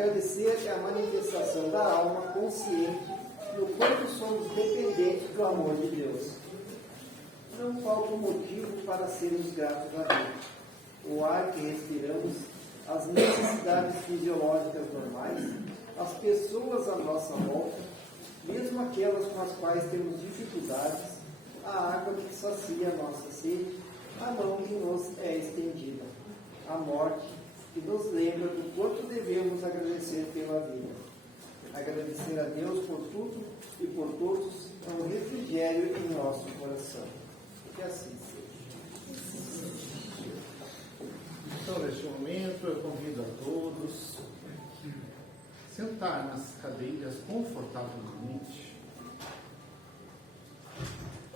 Agradecer é a manifestação da alma consciente do quanto somos dependentes do amor de Deus. Não falta motivo para sermos gratos a Deus. O ar que respiramos, as necessidades fisiológicas normais, as pessoas à nossa volta, mesmo aquelas com as quais temos dificuldades, a água que sacia a nossa sede, a mão que nos é estendida, a morte que nos lembra do quanto devemos agradecer pela vida. Agradecer a Deus por tudo e por todos é um refrigério em nosso coração. Que assim seja. Então, neste momento, eu convido a todos a sentar nas cadeiras confortavelmente.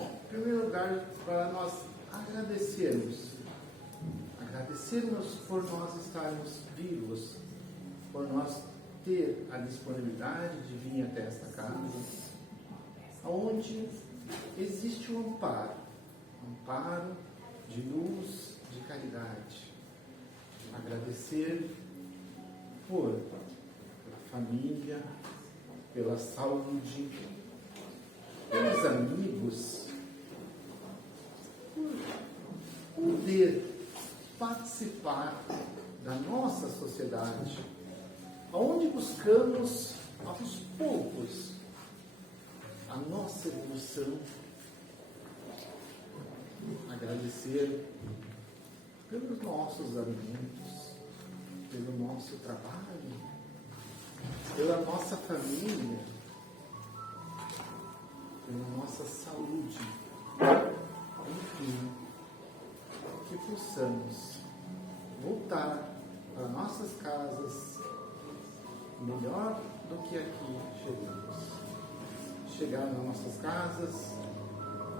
Em primeiro lugar, para nós agradecermos por nós estarmos vivos, por nós ter a disponibilidade de vir até esta casa, onde existe um amparo de luz, de caridade. Agradecer pela família, pela saúde, pelos amigos, por poder participar da nossa sociedade, onde buscamos aos poucos a nossa evolução. Agradecer pelos nossos alimentos, pelo nosso trabalho, pela nossa família, pela nossa saúde. Enfim, que possamos voltar para nossas casas melhor do que aqui chegamos. Chegar nas nossas casas,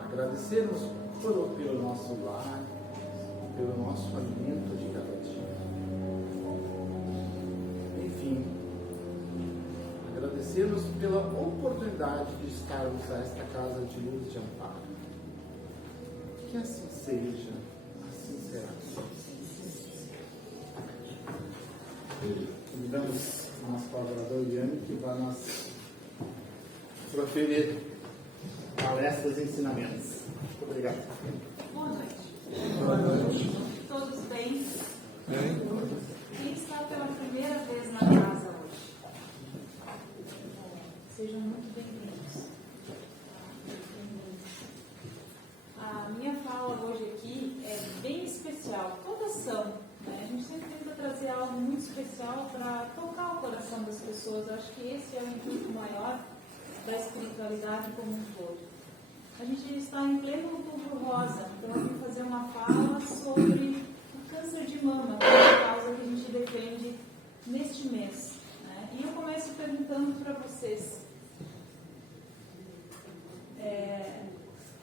agradecermos pelo nosso lar, pelo nosso alimento de cada dia. Enfim, agradecermos pela oportunidade de estarmos a esta casa de luz e de amparo. Que assim seja, assim será. Convidamos o nosso colaborador Iane, que vai nos proferir palestras e ensinamentos. Muito obrigado. Boa noite. Boa noite. Todos bem? Quem está pela primeira vez na casa hoje? Sejam muito bem-vindos. A minha fala hoje aqui é bem especial. Todas são, né? A gente sempre tenta trazer algo muito especial para tocar o coração das pessoas. Eu acho que esse é o intuito maior da espiritualidade como um todo. A gente está em pleno Outubro Rosa, então eu vim fazer uma fala sobre o câncer de mama, que é a causa que a gente defende neste mês, né? E eu começo perguntando para vocês,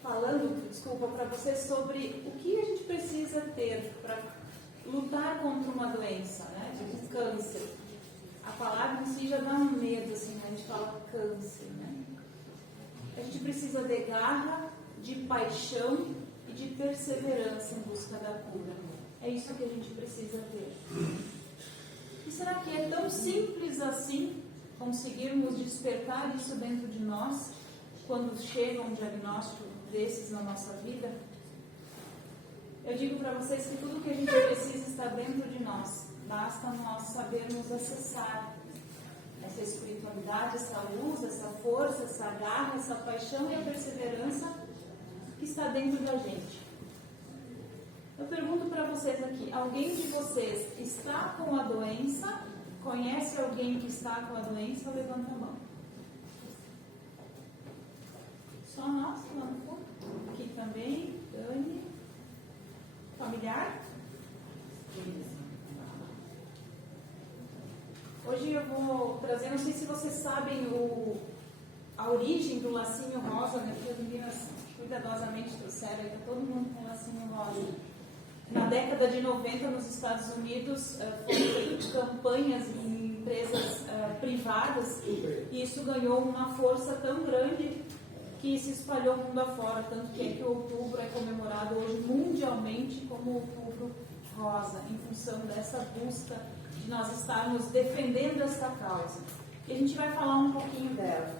para vocês sobre o que a gente precisa ter para lutar contra uma doença, né? Tipo câncer. A palavra em si já dá um medo, assim, né? A gente fala câncer, né? A gente precisa de garra, de paixão e de perseverança em busca da cura. É isso que a gente precisa ter. E será que é tão simples assim conseguirmos despertar isso dentro de nós quando chega um diagnóstico desses na nossa vida? Eu digo para vocês que tudo que a gente precisa está dentro de nós. Basta nós sabermos acessar essa espiritualidade, essa luz, essa força, essa garra, essa paixão e a perseverança que está dentro da gente. Eu pergunto para vocês aqui, alguém de vocês está com a doença? Conhece alguém que está com a doença? Levanta a mão. Só nós, lá no fundo. Aqui também, Dani. Familiar? Hoje eu vou trazer, não sei se vocês sabem a origem do lacinho rosa, né, que as meninas cuidadosamente trouxeram, aí tá todo mundo com lacinho rosa. Na década de 90, nos Estados Unidos, foram feitas campanhas em empresas privadas e isso ganhou uma força tão grande que se espalhou o mundo afora, tanto que é que o outubro é comemorado hoje mundialmente como Outubro Rosa, em função dessa busca de nós estarmos defendendo essa causa. E a gente vai falar um pouquinho dela.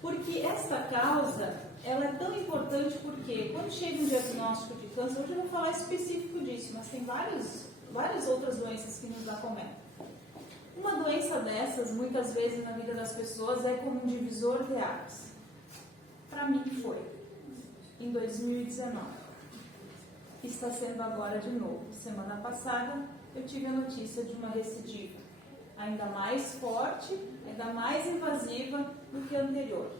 Porque essa causa, ela é tão importante porque quando chega um diagnóstico de câncer, hoje eu vou falar específico disso, mas tem várias outras doenças que nos acometem. Uma doença dessas, muitas vezes na vida das pessoas, é como um divisor de águas. Para mim foi, em 2019. Está sendo agora de novo. Semana passada eu tive a notícia de uma recidiva, ainda mais forte, ainda mais invasiva do que a anterior.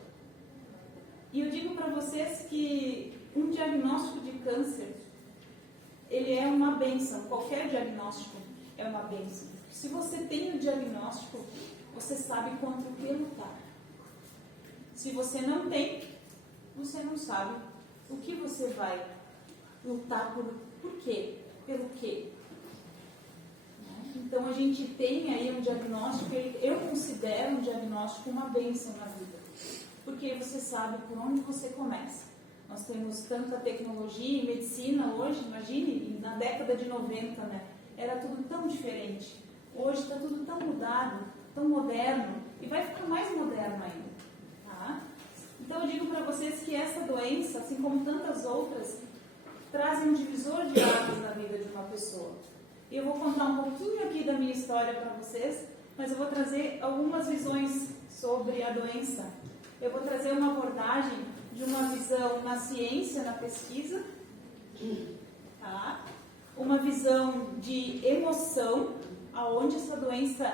E eu digo para vocês que um diagnóstico de câncer, ele é uma bênção. Qualquer diagnóstico é uma bênção. Se você tem o diagnóstico, você sabe contra o que lutar. Se você não tem, você não sabe o que você vai lutar por quê? Pelo quê? Então a gente tem aí um diagnóstico, eu considero um diagnóstico uma bênção na vida, porque você sabe por onde você começa. Nós temos tanta tecnologia e medicina hoje, imagine, na década de 90, né? Era tudo tão diferente. Hoje está tudo tão mudado, tão moderno, e vai ficar mais moderno ainda. Tá? Então eu digo para vocês que essa doença, assim como tantas outras, trazem um divisor de águas na vida de uma pessoa. E eu vou contar um pouquinho aqui da minha história para vocês, mas eu vou trazer algumas visões sobre a doença. Eu vou trazer uma abordagem de uma visão na ciência, na pesquisa, tá? Uma visão de emoção, aonde essa doença,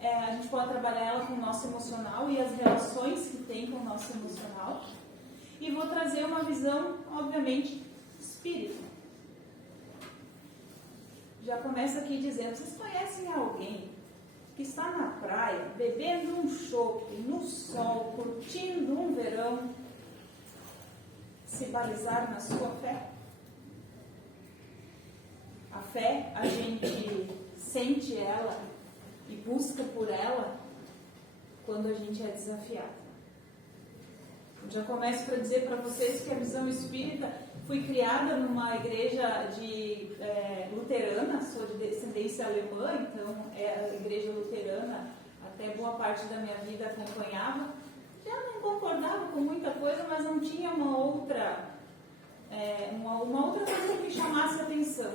a gente pode trabalhar ela com o nosso emocional e as relações que tem com o nosso emocional. E vou trazer uma visão, obviamente, espírita. Já começo aqui dizendo, vocês conhecem alguém que está na praia, bebendo um chopp, no sol, curtindo um verão, se balizar na sua fé? A fé, a gente sente ela e busca por ela quando a gente é desafiado. Já começo para dizer para vocês que a visão espírita, fui criada numa igreja luterana, sou de descendência alemã, então a igreja luterana, até boa parte da minha vida acompanhava. Já não concordava com muita coisa, mas não tinha uma outra coisa que me chamasse a atenção.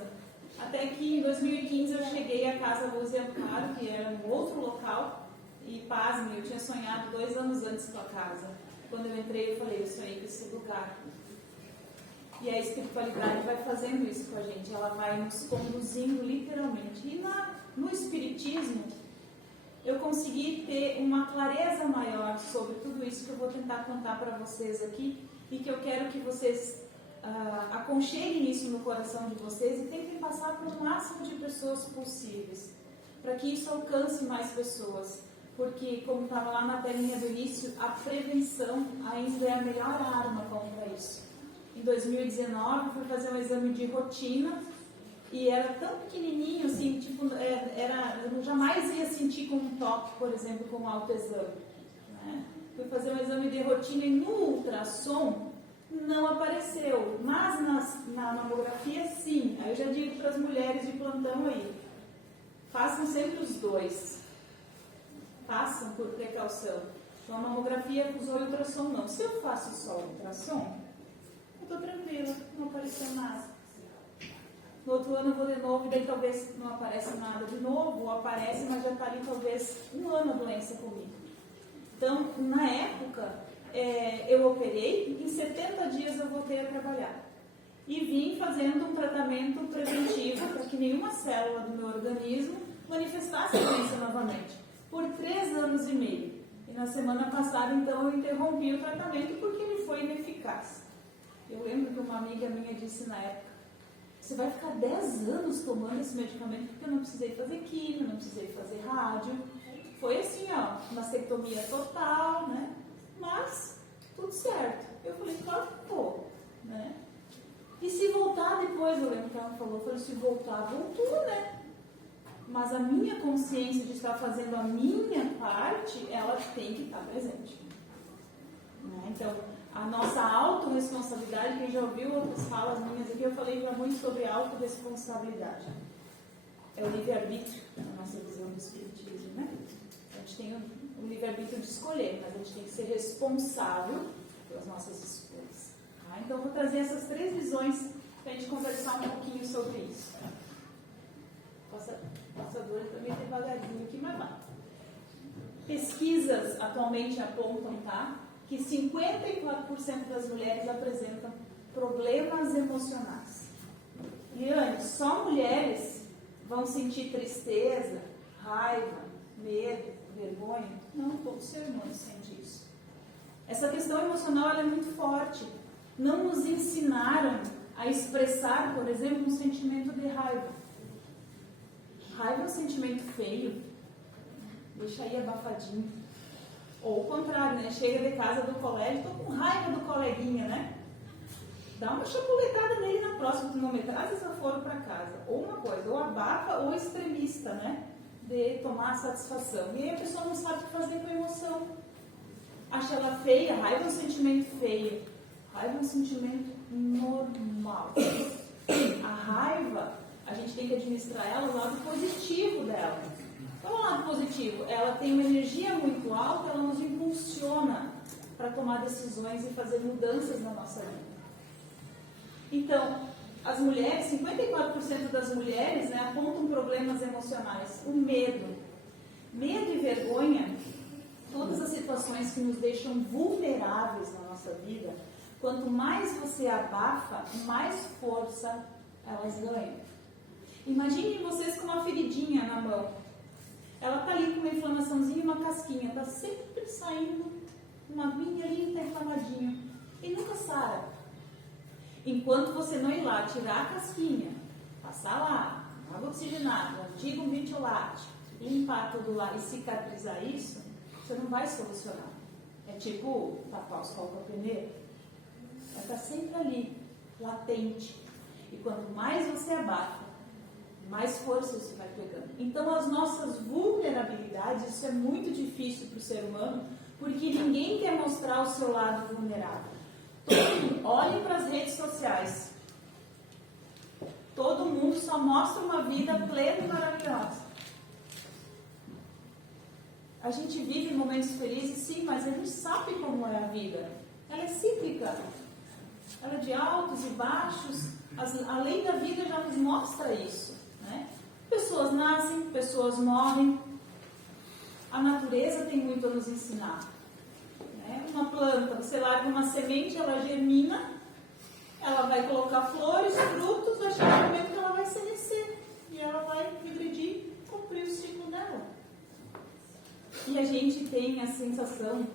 Até que em 2015 eu cheguei à Casa Luz e Amparo, que era um outro local, e pasme, eu tinha sonhado 2 anos antes com a casa. Quando eu entrei, eu falei, eu sonhei com esse lugar. E a espiritualidade vai fazendo isso com a gente, ela vai nos conduzindo literalmente. E no espiritismo, eu consegui ter uma clareza maior sobre tudo isso que eu vou tentar contar para vocês aqui, e que eu quero que vocês aconcheguem isso no coração de vocês e tentem passar para o máximo de pessoas possíveis, para que isso alcance mais pessoas. Porque, como estava lá na telinha do início, a prevenção ainda é a melhor arma contra isso. Em 2019, fui fazer um exame de rotina e era tão pequenininho, assim, tipo, eu jamais ia sentir com um toque, por exemplo, com um autoexame. Né? Fui fazer um exame de rotina e no ultrassom não apareceu, mas na mamografia, sim. Aí eu já digo para as mulheres de plantão aí, façam sempre os dois. Façam por precaução. Então a mamografia usou ultrassom não. Se eu faço só ultrassom, eu estou tranquila, não apareceu nada. No outro ano eu vou de novo, e daí talvez não apareça nada de novo, ou aparece, mas já está ali talvez 1 ano a doença comigo. Então, na época, eu operei, em 70 dias eu voltei a trabalhar. E vim fazendo um tratamento preventivo para que nenhuma célula do meu organismo manifestasse a doença novamente. Por 3 anos e meio. E na semana passada, então, eu interrompi o tratamento porque ele foi ineficaz. Eu lembro que uma amiga minha disse na época, você vai ficar 10 anos tomando esse medicamento porque eu não precisei fazer quimio, não precisei fazer rádio. Foi assim, ó, mastectomia total, né? Mas, tudo certo. Eu falei, claro que vou, né? E se voltar depois, eu lembro que ela falou, se voltar, voltou, né? Mas a minha consciência de estar fazendo a minha parte, ela tem que estar presente. Né? Então, a nossa autorresponsabilidade, quem já ouviu outras falas minhas aqui, eu falei já muito sobre autorresponsabilidade. é o livre-arbítrio, na nossa visão do espiritismo, né? A gente tem o livre-arbítrio de escolher, mas a gente tem que ser responsável pelas nossas escolhas. Tá? Então, eu vou trazer essas 3 visões para a gente conversar um pouquinho sobre isso. Passadora também devagarinho aqui, mas vai. Pesquisas atualmente apontam, tá, que 54% das mulheres apresentam problemas emocionais. Liane, só mulheres vão sentir tristeza, raiva, medo, vergonha? Não, todo ser humano sente isso. Essa questão emocional ela é muito forte. Não nos ensinaram a expressar, por exemplo, um sentimento de raiva. Raiva é um sentimento feio. Deixa aí abafadinho. Ou o contrário, né? Chega de casa do colégio, tô com raiva do coleguinha, né? Dá uma chapuletada nele na próxima, tu não me traz desaforo para casa. Ou uma coisa, ou abafa ou extremista, né? De tomar satisfação. E aí a pessoa não sabe o que fazer com a emoção. Acha ela feia, raiva é um sentimento feio. Raiva é um sentimento normal. A raiva, a gente tem que administrar ela o lado positivo dela. Qual é o lado positivo? Ela tem uma energia muito alta, ela nos impulsiona para tomar decisões e fazer mudanças na nossa vida. Então, as mulheres, 54% das mulheres, né, apontam problemas emocionais. O medo. Medo e vergonha, todas as situações que nos deixam vulneráveis na nossa vida, quanto mais você abafa, mais força elas ganham. Imaginem vocês com uma feridinha na mão. Ela está ali com uma inflamaçãozinha e uma casquinha. Está sempre saindo uma aguinha ali, está inflamadinho. E nunca sara. Enquanto você não ir lá tirar a casquinha, passar lá, água oxigenada, antigo metiolate, limpar tudo lá e cicatrizar isso, você não vai solucionar. É tipo tapar os calcanheiros. Vai estar sempre ali, latente. E quanto mais você abafa, mais força você vai pegando. Então, as nossas vulnerabilidades, isso é muito difícil para o ser humano, porque ninguém quer mostrar o seu lado vulnerável. Olhem para as redes sociais. Todo mundo só mostra uma vida plena e maravilhosa. A gente vive momentos felizes, sim, mas a gente sabe como é a vida. Ela é cíclica. Ela é de altos e baixos. A lei da vida já nos mostra isso. Né? Pessoas nascem, pessoas morrem. A natureza tem muito a nos ensinar. Uma planta, você larga uma semente, ela germina, ela vai colocar flores, frutos, vai chegar um momento que ela vai senescer e ela vai regredir, cumprir o ciclo dela. E a gente tem a sensação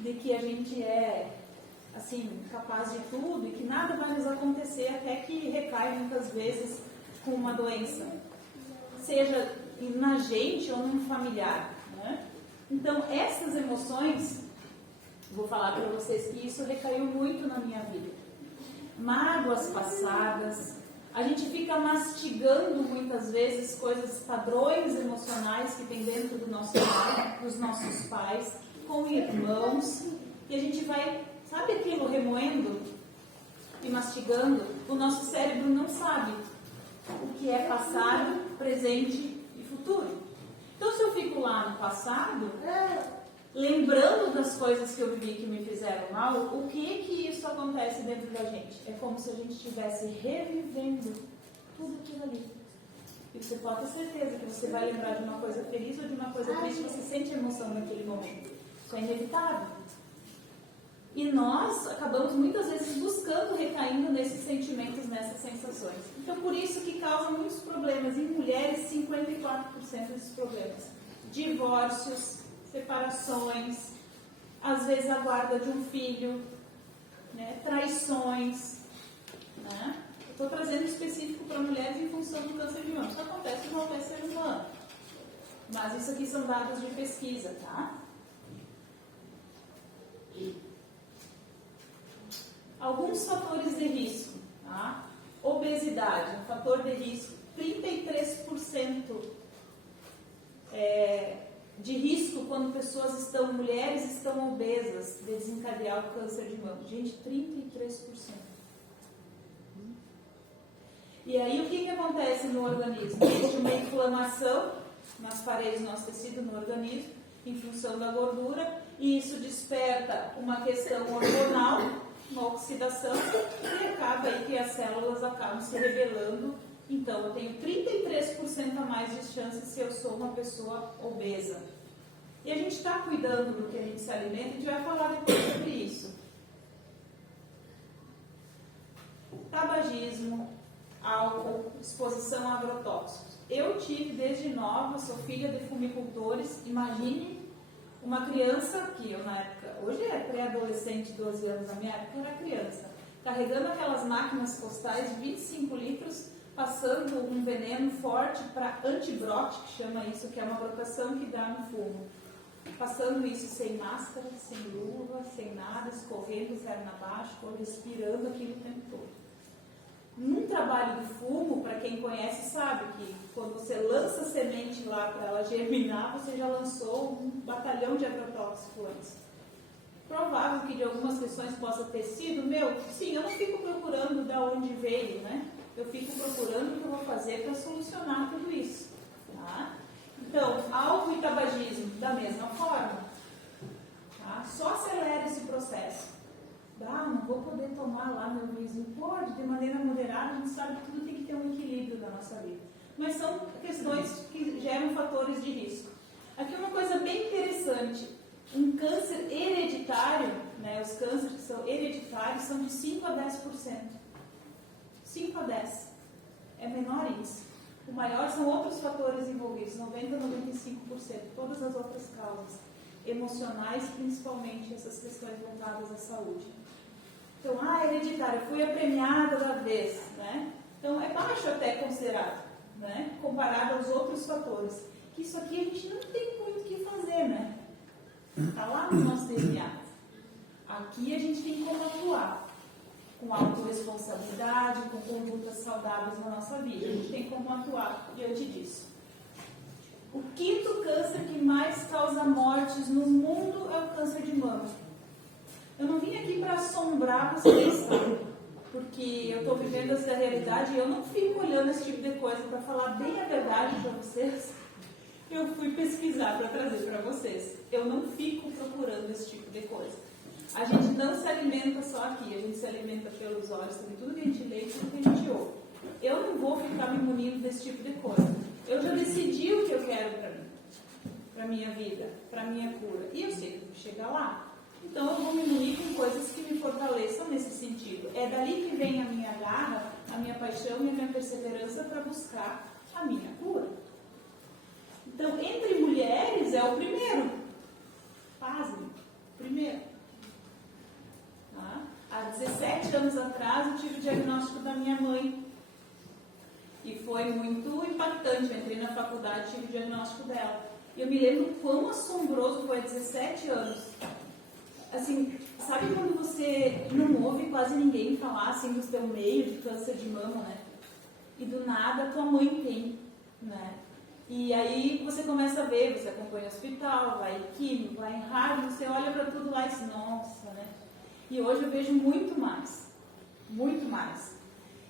de que a gente é assim, capaz de tudo e que nada vai nos acontecer até que recai muitas vezes com uma doença, seja na gente ou num familiar. Né? Então, essas emoções, vou falar para vocês que isso recaiu muito na minha vida. Mágoas passadas, a gente fica mastigando muitas vezes coisas, padrões emocionais que tem dentro do nosso lar, dos nossos pais, com irmãos, e a gente vai, sabe aquilo, remoendo e mastigando? O nosso cérebro não sabe o que é passado, presente e futuro. Então, se eu fico lá no passado, lembrando das coisas que eu vivi que me fizeram mal, o que isso acontece dentro da gente? É como se a gente estivesse revivendo tudo aquilo ali. E você pode ter certeza que você vai lembrar de uma coisa feliz ou de uma coisa triste, você sente emoção naquele momento. Isso é inevitável. E nós acabamos muitas vezes buscando, recaindo nesses sentimentos, nessas sensações. Então, por isso que causa muitos problemas. Em mulheres, 54% desses problemas. Divórcios, separações, às vezes a guarda de um filho, né, traições. Né? Eu estou trazendo específico para mulheres em função do câncer de mama. Isso acontece com qualquer ser humano. Mas isso aqui são dados de pesquisa, tá? Alguns fatores de risco, tá? Obesidade, um fator de risco, 33% de risco quando mulheres estão obesas, de desencadear o câncer de mama. Gente, 33%. E aí o que acontece no organismo? Existe uma inflamação nas paredes do nosso tecido, no organismo, em função da gordura, e isso desperta uma questão hormonal, uma oxidação, e acaba aí que as células acabam se rebelando. Então, eu tenho 33% a mais de chance se eu sou uma pessoa obesa. E a gente está cuidando do que a gente se alimenta, a gente vai falar depois sobre isso. Tabagismo, álcool, exposição a agrotóxicos. Eu tive desde nova, sou filha de fumicultores. Imagine uma criança, que eu na época, hoje é pré-adolescente, 12 anos, na minha época eu era criança, carregando aquelas máquinas postais de 25 litros, passando um veneno forte para antibrote, que chama isso, que é uma brotação que dá no fumo. Passando isso sem máscara, sem luva, sem nada, escorrendo perna abaixo, respirando aquilo o tempo todo. Num trabalho de fumo, para quem conhece sabe que quando você lança a semente lá para ela germinar, você já lançou um batalhão de agrotóxico antes. Provável que de algumas questões possa ter sido, sim, eu não fico procurando de onde veio, né? Eu fico procurando o que eu vou fazer para solucionar tudo isso. Tá? Então, álcool e tabagismo, da mesma forma. Tá? Só acelera esse processo. Não vou poder tomar lá meu vizinho. Pode, de maneira moderada, a gente sabe que tudo tem que ter um equilíbrio na nossa vida. Mas são questões que geram fatores de risco. Aqui uma coisa bem interessante. Um câncer hereditário, né, os cânceres que são hereditários são de 5 a 10%. 5 a 10%. É menor isso. O maior são outros fatores envolvidos, 90 a 95%. Todas as outras causas, emocionais principalmente, essas questões voltadas à saúde. Então, hereditário, fui a premiada da vez, né? Então, é baixo até considerado, né? Comparado aos outros fatores. Que isso aqui a gente não tem muito o que fazer, né? Está lá no nosso DNA. Aqui a gente tem como atuar. Com autorresponsabilidade, com condutas saudáveis na nossa vida. A gente tem como atuar diante disso. O quinto câncer que mais causa mortes no mundo é o câncer de mama. Eu não vim aqui para assombrar vocês, porque eu estou vivendo essa realidade e eu não fico olhando esse tipo de coisa. Para falar bem a verdade para vocês, eu fui pesquisar para trazer para vocês. Eu não fico procurando esse tipo de coisa. A gente não se alimenta só aqui, a gente se alimenta pelos olhos, também tudo que a gente lê e tudo que a gente ouve. Eu não vou ficar me munindo desse tipo de coisa. Eu já decidi o que eu quero para mim, para minha vida, para minha cura. E eu sei que vou chegar lá. Então eu vou me munir com coisas que me fortaleçam nesse sentido. É dali que vem a minha garra, a minha paixão e a minha perseverança para buscar a minha cura. Então, entre mulheres é o primeiro. Pasme, primeiro. Tá? Há 17 anos atrás eu tive o diagnóstico da minha mãe. E foi muito impactante. Eu entrei na faculdade e tive o diagnóstico dela. E eu me lembro quão assombroso foi há 17 anos. Assim, sabe quando você não ouve quase ninguém falar assim do seu meio de câncer de mama, né? E do nada tua mãe tem, né? E aí você começa a ver, você acompanha o hospital, vai em químico, vai em rádio, você olha para tudo lá e diz, nossa, né? E hoje eu vejo muito mais.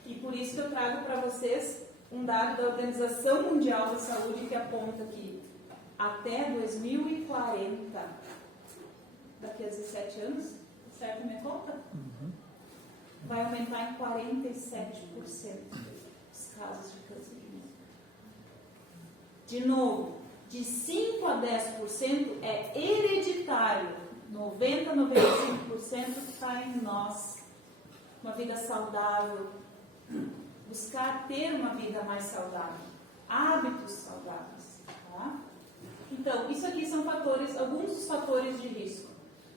E por isso que eu trago para vocês um dado da Organização Mundial da Saúde que aponta que até 2040, daqui a 17 anos, certo a minha conta? Vai aumentar em 47% os casos de câncer de mama. De novo, de 5 a 10% é hereditário. 90 a 95% está em nós. Uma vida saudável. Buscar ter uma vida mais saudável. Hábitos saudáveis. Tá? Então, isso aqui são fatores, alguns dos fatores de risco.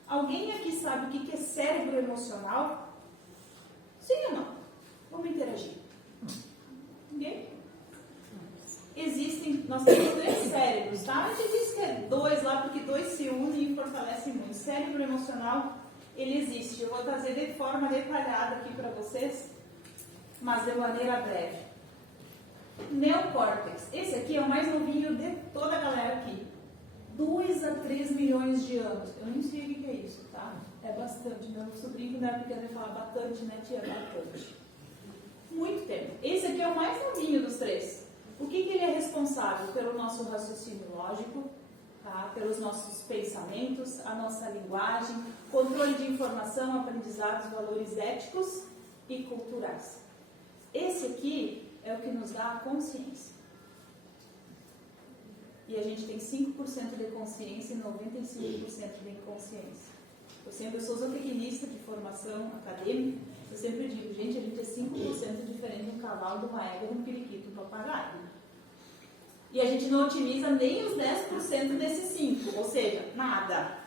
Alguém aqui sabe o que é cérebro emocional? Sim ou não? Vamos interagir. Ninguém? Existem, nós temos 3 cérebros, tá? A gente diz que é 2 lá, porque 2 se unem e fortalecem muito. Cérebro emocional, ele existe. Eu vou trazer de forma detalhada aqui para vocês, mas de maneira breve. Neocórtex. Esse aqui é o mais novinho de toda a galera aqui. 2 a 3 milhões de anos. Eu nem sei o que é isso, tá? É bastante. Meu sobrinho, quando era pequeno, ele falava bastante, né, tia? Bastante. Muito tempo. Esse aqui é o mais novinho dos três. O que ele é responsável? Pelo nosso raciocínio lógico, tá? Pelos nossos pensamentos, a nossa linguagem, controle de informação, aprendizados, valores éticos e culturais. Esse aqui é o que nos dá a consciência. E a gente tem 5% de consciência e 95% de inconsciência. Eu sou zootecnista de formação acadêmica, eu sempre digo, gente, a gente é 5% diferente de um cavalo, de uma égua, de um periquito, de um papagaio. E a gente não otimiza nem os 10% desses 5%, ou seja, nada.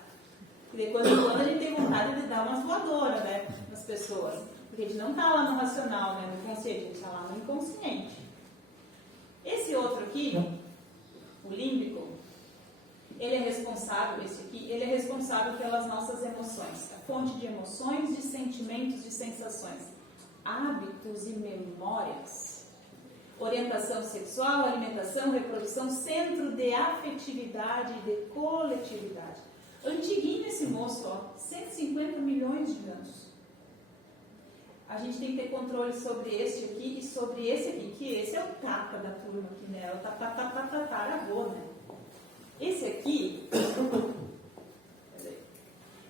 E depois de quando a gente tem vontade de dar umas voadoras, né, nas pessoas. Porque a gente não está lá no racional, né, no consciente, a gente está lá no inconsciente. Esse outro aqui, o límbico, ele é responsável, esse aqui, ele é responsável pelas nossas emoções, a fonte de emoções, de sentimentos, de sensações, hábitos e memórias, orientação sexual, alimentação, reprodução, centro de afetividade e de coletividade. Antiguinho esse moço, ó, 150 milhões de anos. A gente tem que ter controle sobre este aqui e sobre esse aqui, que esse é o tapa da turma aqui, né? É o tataravô, né? Esse aqui,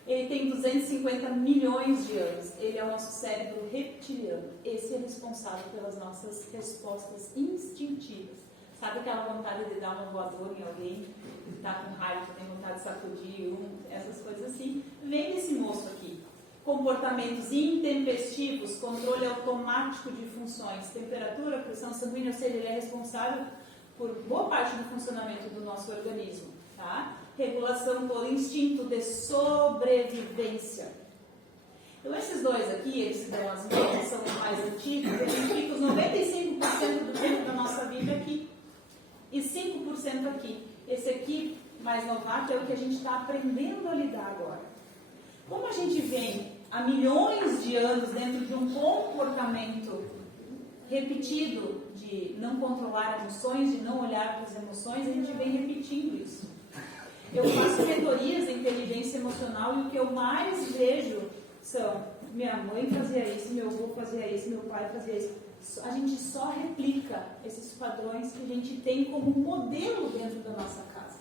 ele tem 250 milhões de anos. Ele é o nosso cérebro reptiliano. Esse é responsável pelas nossas respostas instintivas. Sabe aquela vontade de dar uma voadora em alguém, que está com raiva, que tem vontade de sacudir, essas coisas assim? Vem desse moço aqui. Comportamentos intempestivos, controle automático de funções, temperatura, pressão sanguínea, ou seja, ele é responsável por boa parte do funcionamento do nosso organismo, tá? Regulação por instinto de sobrevivência. Então, esses dois aqui, eles são os mais antigos, eles ficam 95% do tempo da nossa vida aqui e 5% aqui. Esse aqui, mais novato, é o que a gente está aprendendo a lidar agora. Como a gente vem há milhões de anos dentro de um comportamento repetido de não controlar emoções, de não olhar para as emoções, a gente vem repetindo isso. Eu faço mentorias em inteligência emocional e o que eu mais vejo são: minha mãe fazia isso, meu avô fazia isso, meu pai fazia isso. A gente só replica esses padrões que a gente tem como modelo dentro da nossa casa.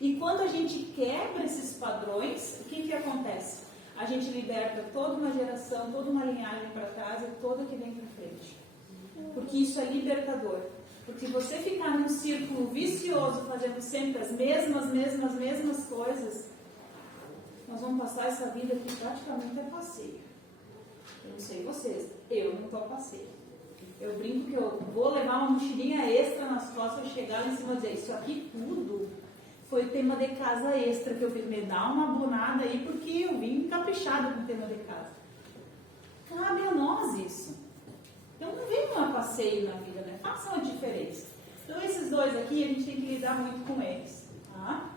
E quando a gente quebra esses padrões, o que acontece? A gente liberta toda uma geração, toda uma linhagem para trás e toda que vem para frente. Porque isso é libertador. Porque você ficar num círculo vicioso, fazendo sempre as mesmas coisas, nós vamos passar essa vida que praticamente é passeio. Eu não sei vocês, eu não estou a passeio. Eu brinco que eu vou levar uma mochilinha extra nas costas e chegar lá em cima e dizer: isso aqui tudo foi tema de casa extra que eu fiz. Me dá uma abonada aí, porque eu vim caprichada com o tema de casa. Cabe a nós isso. Então não vem um passeio na vida, né? Façam a diferença. Então esses dois aqui, a gente tem que lidar muito com eles. Tá?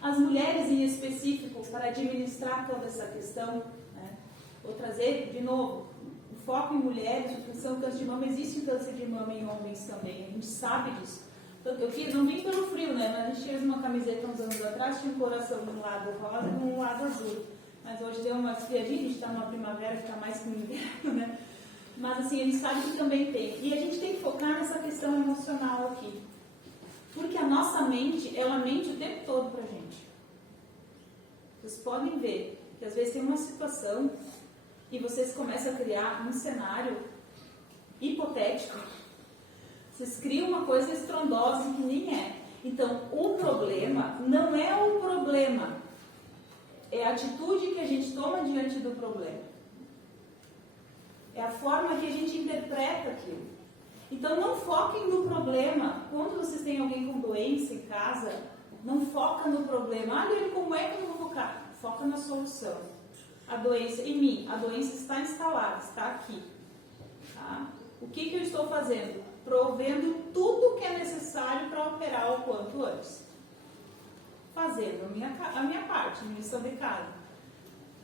As mulheres em específico, para administrar toda essa questão, né? Vou trazer de novo o foco em mulheres, nutrição, câncer de mama. Existe câncer de mama em homens também, a gente sabe disso. Eu não vim pelo frio, né? Mas a gente tinha uma camiseta uns anos atrás, tinha um coração de um lado rosa e um lado azul. Mas hoje deu uma esfriadinha, a gente está numa primavera que está mais que no inverno, né? Mas assim, a gente sabe que também tem. E a gente tem que focar nessa questão emocional aqui. Porque a nossa mente, ela mente o tempo todo pra gente. Vocês podem ver que às vezes tem uma situação e vocês começam a criar um cenário hipotético. Vocês criam uma coisa estrondosa que nem é. Então, o problema não é o problema. É a atitude que a gente toma diante do problema. É a forma que a gente interpreta aquilo. Então, não foquem no problema. Quando vocês têm alguém com doença em casa, não foca no problema. Ah, Lili, como é que eu vou focar? Foca na solução. A doença, em mim, a doença está instalada, está aqui. Tá? O que eu estou fazendo? Provendo tudo que é necessário para operar o quanto antes. Fazendo a minha parte, a minha lição de casa.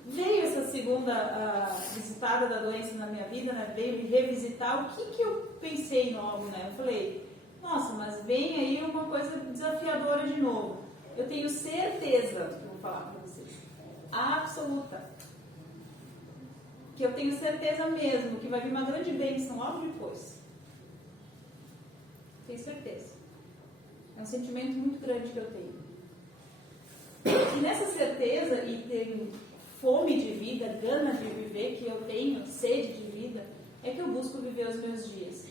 Veio essa segunda visitada da doença na minha vida, né? Veio me revisitar. O que eu pensei novo, né? Eu falei: nossa, mas vem aí uma coisa desafiadora de novo. Eu tenho certeza que eu vou falar para vocês. Absoluta. que eu tenho certeza mesmo que vai vir uma grande bênção logo depois. Tenho certeza. É um sentimento muito grande que eu tenho. E nessa certeza e ter fome de vida, gana de viver, que eu tenho, sede de vida, é que eu busco viver os meus dias.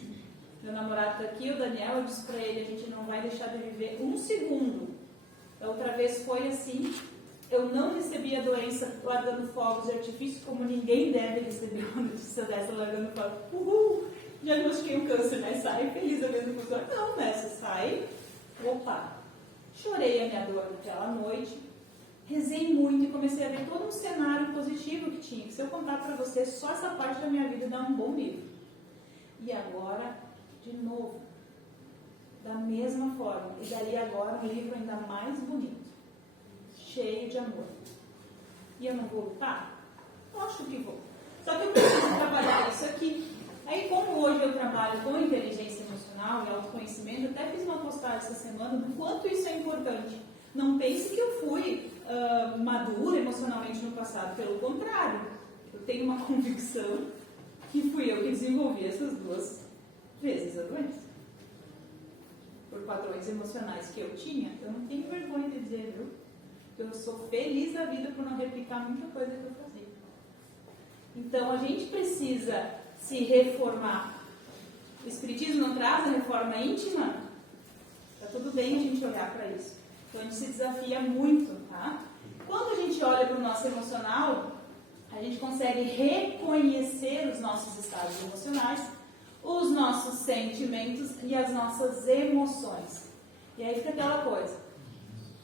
Meu namorado está aqui, o Daniel, eu disse para ele, a gente não vai deixar de viver um segundo. A outra vez foi assim, eu não recebi a doença largando fogos de artifício, como ninguém deve receber uma notícia dessa largando fogos. Uhul! Diagnostiquei um câncer, né? Sai feliz a mesma coisa. Não, né? Você sai, opa! Chorei a minha dor naquela noite, rezei muito e comecei a ver todo um cenário positivo que tinha. Que se eu contar para vocês, só essa parte da minha vida dá um bom livro. E agora, de novo, da mesma forma. E daí agora um livro ainda mais bonito, cheio de amor. E eu não vou lutar? Acho que vou. Só que eu preciso trabalhar isso aqui. Aí, como hoje eu trabalho com inteligência emocional e autoconhecimento, até fiz uma postagem essa semana do quanto isso é importante. Não pense que eu fui madura emocionalmente no passado. Pelo contrário, eu tenho uma convicção que fui eu que desenvolvi essas 2 vezes a doença. Por padrões emocionais que eu tinha, eu não tenho vergonha de dizer, viu? Eu sou feliz da vida por não replicar muita coisa que eu fazia. Então, a gente precisa se reformar. O Espiritismo não traz a reforma íntima? Está tudo bem a gente olhar para isso. Então, a gente se desafia muito, tá? Quando a gente olha para o nosso emocional, a gente consegue reconhecer os nossos estados emocionais, os nossos sentimentos e as nossas emoções. E aí fica aquela coisa.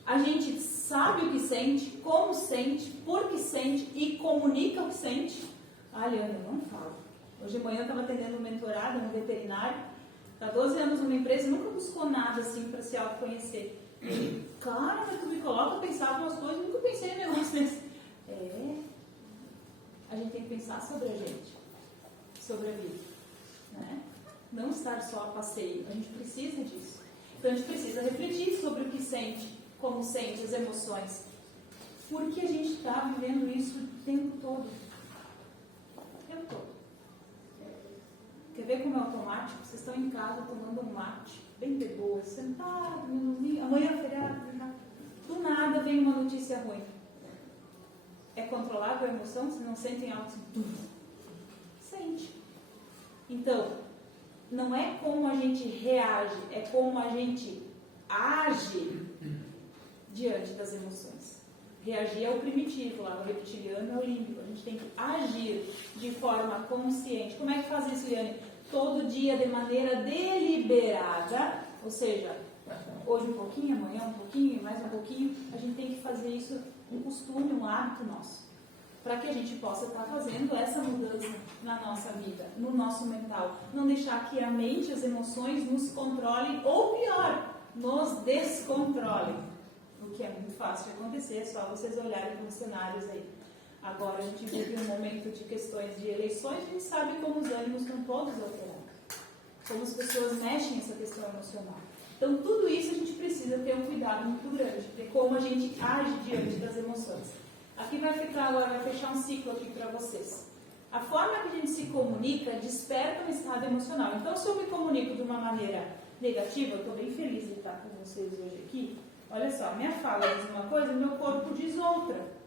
A gente sabe o que sente, como sente, por que sente e comunica o que sente. Ah, Leandro, eu não falo. Hoje de manhã eu estava atendendo um mentorado, um veterinário, está 12 anos numa empresa e nunca buscou nada assim para se autoconhecer. E, cara, tu me coloca a pensar algumas coisas, nunca pensei em negócio desse. A gente tem que pensar sobre a gente, sobre a vida, né? Não estar só a passeio, a gente precisa disso. Então a gente precisa refletir sobre o que sente, como sente, as emoções. Porque a gente está vivendo isso o tempo todo. O tempo todo. Quer ver como é automático? Vocês estão em casa tomando um mate, bem de boa, sentado, amanhã é feriado, do nada vem uma notícia ruim. É controlável a emoção? Se não sentem algo assim, sente. Então, não é como a gente reage, é como a gente age diante das emoções. Reagir é o primitivo, lá o reptiliano é o límbico. A gente tem que agir de forma consciente. Como é que faz isso, Liane? Todo dia de maneira deliberada, ou seja, hoje um pouquinho, amanhã um pouquinho, mais um pouquinho. A gente tem que fazer isso um costume, um hábito nosso, para que a gente possa estar fazendo essa mudança na nossa vida, no nosso mental. Não deixar que a mente e as emoções nos controlem, ou pior, nos descontrolem. O que é muito fácil de acontecer, é só vocês olharem para os cenários aí. Agora a gente vive um momento de questões de eleições, a gente sabe como os ânimos estão todos alterados, como as pessoas mexem essa questão emocional. Então tudo isso a gente precisa ter um cuidado muito grande, de como a gente age diante das emoções. Aqui vai ficar agora, vai fechar um ciclo aqui para vocês. A forma que a gente se comunica desperta um estado emocional. Então se eu me comunico de uma maneira negativa, eu estou bem feliz de estar com vocês hoje aqui. Olha só, minha fala diz uma coisa, meu corpo diz outra.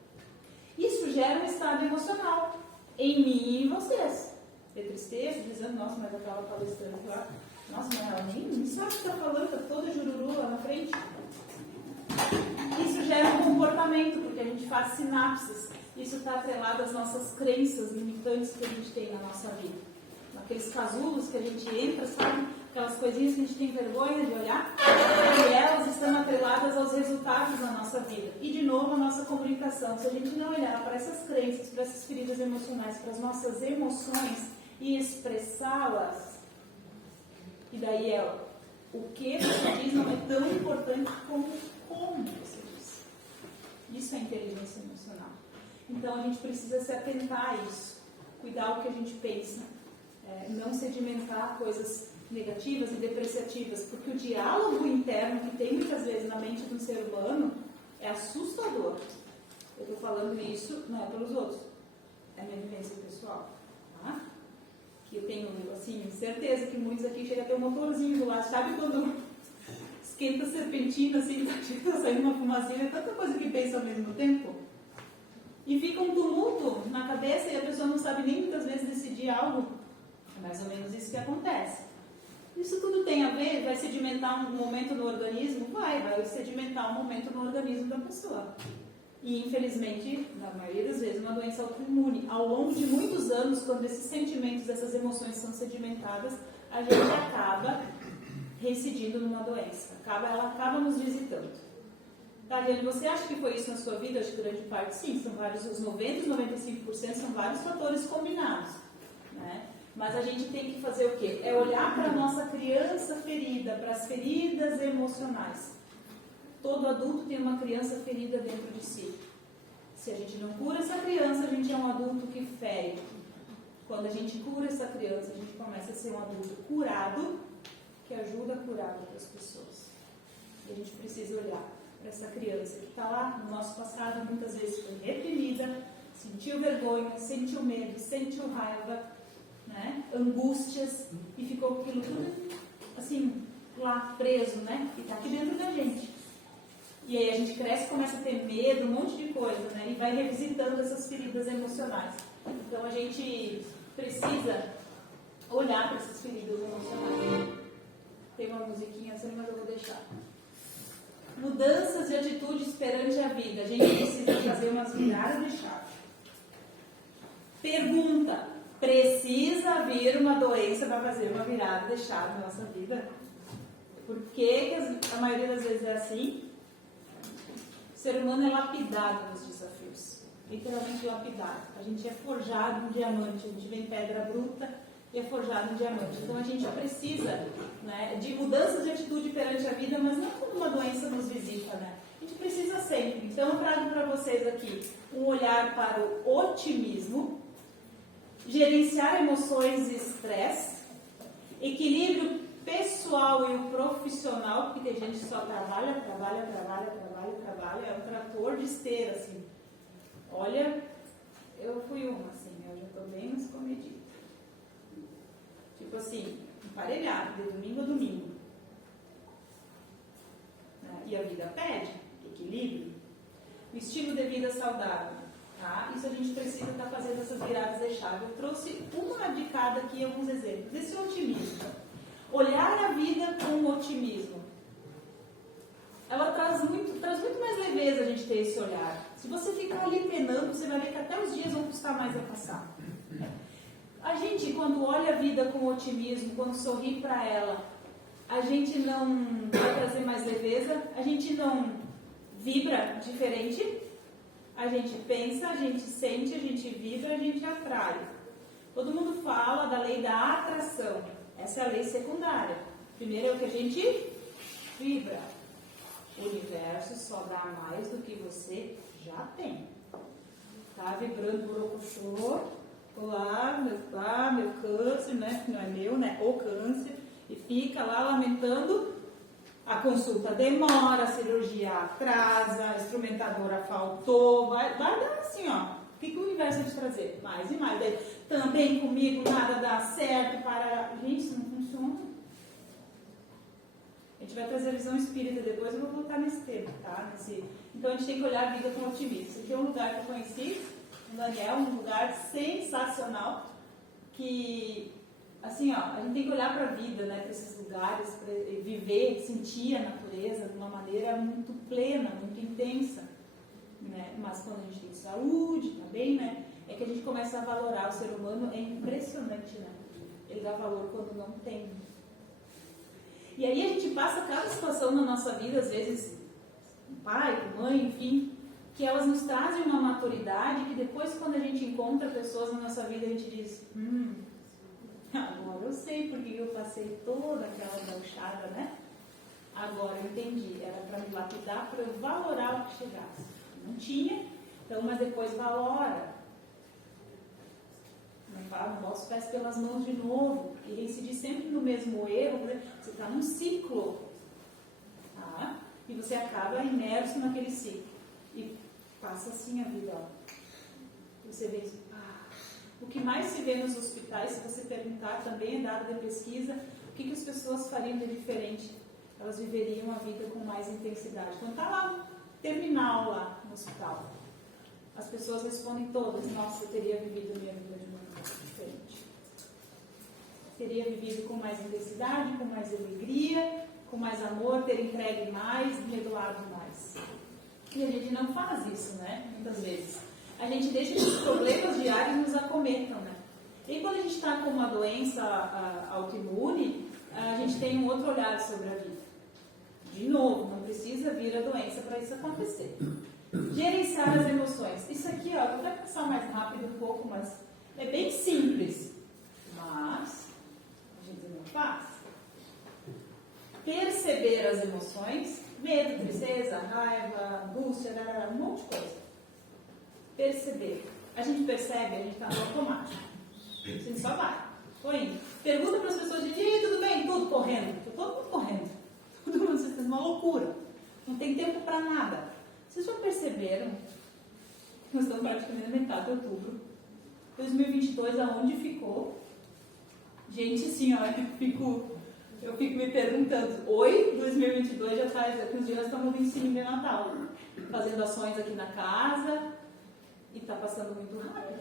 Isso gera um estado emocional em mim e em vocês. De tristeza, dizendo, nossa, mas aquela palestrante lá, nossa, mas ela nem sabe o que está falando, está toda jururu lá na frente. Isso gera um comportamento, porque a gente faz sinapses. Isso está atrelado às nossas crenças limitantes que a gente tem na nossa vida. Aqueles casulos que a gente entra, sabe? Aquelas coisinhas que a gente tem vergonha de olhar, e elas estão atreladas aos resultados da nossa vida. E, de novo, a nossa comunicação. Se a gente não olhar para essas crenças, para essas feridas emocionais, para as nossas emoções e expressá-las, e daí o que você diz não é tão importante como você diz. Isso é inteligência emocional. Então, a gente precisa se atentar a isso, cuidar o que a gente pensa, não sedimentar coisas negativas e depreciativas, porque o diálogo interno que tem muitas vezes na mente do ser humano é assustador. Eu estou falando isso não é pelos outros, é É a minha vivência pessoal. Tá? Que eu tenho, assim, certeza que muitos aqui chegam a ter um motorzinho do lado. Sabe quando esquenta a serpentina, assim, tá saindo uma fumacinha, é tanta coisa que pensa ao mesmo tempo. E fica um tumulto na cabeça e a pessoa não sabe nem muitas vezes decidir algo. É mais ou menos isso que acontece. Isso tudo tem a ver, vai sedimentar um momento no organismo? Vai sedimentar um momento no organismo da pessoa. E infelizmente, na maioria das vezes, uma doença autoimune. Ao longo de muitos anos, quando esses sentimentos, essas emoções são sedimentadas, a gente acaba reincidindo numa doença. Ela acaba nos visitando. Taliane, você acha que foi isso na sua vida? Acho que grande parte sim, são vários, os 90%, 95% são vários fatores combinados, né? Mas a gente tem que fazer o quê? É olhar para a nossa criança ferida, para as feridas emocionais. Todo adulto tem uma criança ferida dentro de si. Se a gente não cura essa criança, a gente é um adulto que fere. Quando a gente cura essa criança, a gente começa a ser um adulto curado, que ajuda a curar outras pessoas. E a gente precisa olhar para essa criança que está lá no nosso passado, muitas vezes foi reprimida, sentiu vergonha, sentiu medo, sentiu raiva, né? Angústias, e ficou aquilo tudo assim, lá preso, né? E está aqui dentro da gente. E aí a gente cresce, começa a ter medo, um monte de coisa, né? E vai revisitando essas feridas emocionais. Então a gente precisa olhar para essas feridas emocionais. Tem uma musiquinha assim, mas eu vou deixar. Mudanças de atitudes perante a vida. A gente precisa fazer umas viradas de chave. Pergunta: precisa vir uma doença para fazer uma virada de chave na nossa vida? Por que a maioria das vezes é assim? O ser humano é lapidado nos desafios. Literalmente lapidado. A gente é forjado em diamante. A gente vem pedra bruta e é forjado em diamante. Então a gente precisa, né, de mudanças de atitude perante a vida, mas não quando uma doença nos visita, né? A gente precisa sempre. Então eu trago para vocês aqui um olhar para o otimismo, gerenciar emoções e estresse, equilíbrio pessoal e o profissional, porque tem gente que só trabalha, é um trator de esteira, assim. Olha, eu fui uma, assim, eu já estou bem nos comedidos. Tipo assim, emparelhado, de domingo a domingo. E a vida pede equilíbrio. O estilo de vida saudável. Tá? Isso a gente precisa estar fazendo essas viradas de chave. Eu trouxe uma de cada aqui, alguns exemplos. Esse otimismo. Olhar a vida com otimismo. Ela traz muito mais leveza a gente ter esse olhar. Se você ficar ali penando, você vai ver que até os dias vão custar mais a passar. A gente, quando olha a vida com otimismo, quando sorri para ela, a gente não vai trazer mais leveza, a gente não vibra diferente, a gente pensa, a gente sente, a gente vibra, a gente atrai. Todo mundo fala da lei da atração. Essa é a lei secundária. Primeiro é o que a gente vibra. O universo só dá mais do que você já tem. Tá vibrando borocochô. Olá, meu câncer, né? Não é meu, né? O câncer. E fica lá lamentando. A consulta demora, a cirurgia atrasa, a instrumentadora faltou. Vai dar assim, ó. O que o universo vai te trazer? Mais e mais. Daí, também comigo nada dá certo. Gente, isso não funciona. A gente vai trazer a visão espírita depois, eu vou voltar nesse tema, tá? Então a gente tem que olhar a vida com otimismo. Esse aqui é um lugar que eu conheci, o Daniel, um lugar sensacional, que, assim, ó, a gente tem que olhar para a vida, né, para esses lugares, para viver, sentir a natureza de uma maneira muito plena, muito intensa, né? Mas quando a gente tem saúde, tá bem, né, é que a gente começa a valorar o ser humano. É impressionante, né? Ele dá valor quando não tem. E aí a gente passa cada situação na nossa vida, às vezes, pai, mãe, enfim, que elas nos trazem uma maturidade que depois, quando a gente encontra pessoas na nossa vida, a gente diz, agora eu sei porque eu passei toda aquela gauchada, né? Agora eu entendi, era para me lapidar, para eu valorar o que chegasse. Não tinha, então, mas depois valora. Não bota os pés pelas mãos de novo, porque reincidir sempre no mesmo erro, você está num ciclo, tá? E você acaba imerso naquele ciclo. E passa assim a vida, ó. Você vê, O que mais se vê nos hospitais, se você perguntar, também é dado de pesquisa, o que as pessoas fariam de diferente? Elas viveriam a vida com mais intensidade. Quando está lá, terminal lá no hospital, as pessoas respondem todas, nossa, eu teria vivido a minha vida de uma maneira diferente. Teria vivido com mais intensidade, com mais alegria, com mais amor, ter entregue mais, me doado mais. E a gente não faz isso, né? Muitas vezes. A gente deixa que os problemas diários nos acometam, né? E quando a gente está com uma doença autoimune, a gente tem um outro olhar sobre a vida. De novo, não precisa vir a doença para isso acontecer. Gerenciar as emoções. Isso aqui, ó, eu vou até passar mais rápido um pouco, mas é bem simples. Mas a gente não faz. Perceber as emoções, medo, tristeza, raiva, angústia, um monte de coisa. Perceber. A gente percebe, a gente está no automático. A gente só vai. Tô indo. Pergunta para as pessoas, e aí, tudo bem? Tudo correndo. Todo mundo correndo. Todo mundo se faz uma loucura. Não tem tempo para nada. Vocês já perceberam? Nós estamos praticamente na metade de outubro. 2022, aonde ficou? Gente, assim, ó, eu fico me perguntando, oi, 2022 já faz, aqui uns dias nós estamos no 25 de Natal, fazendo ações aqui na casa, e está passando muito rápido.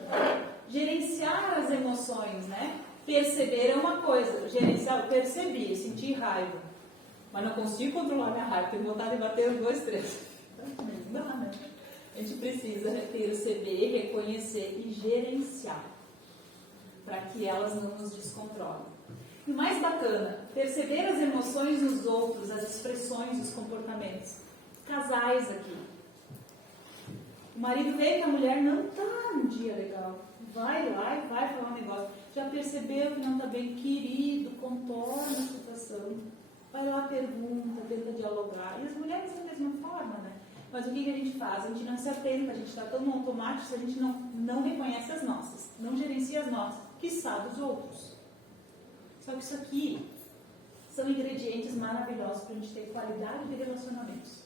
Gerenciar as emoções, né? Perceber é uma coisa, gerenciar, eu percebi, eu senti raiva, mas não consigo controlar minha raiva, tenho vontade de bater os 2, 3. Não dá, né? A gente precisa perceber, reconhecer e gerenciar, para que elas não nos descontrolem. E o mais bacana, perceber as emoções nos outros, as expressões, os comportamentos. Casais aqui. O marido vê que a mulher não está num dia legal. Vai lá e vai falar um negócio. Já percebeu que não está bem? Querido, contorna a situação. Vai lá, pergunta, tenta dialogar. E as mulheres da mesma forma, né? Mas o que a gente faz? A gente não se atenta, a gente está tão no automático se a gente não reconhece as nossas, não gerencia as nossas, quiçá dos outros. Só que isso aqui são ingredientes maravilhosos para a gente ter qualidade de relacionamentos.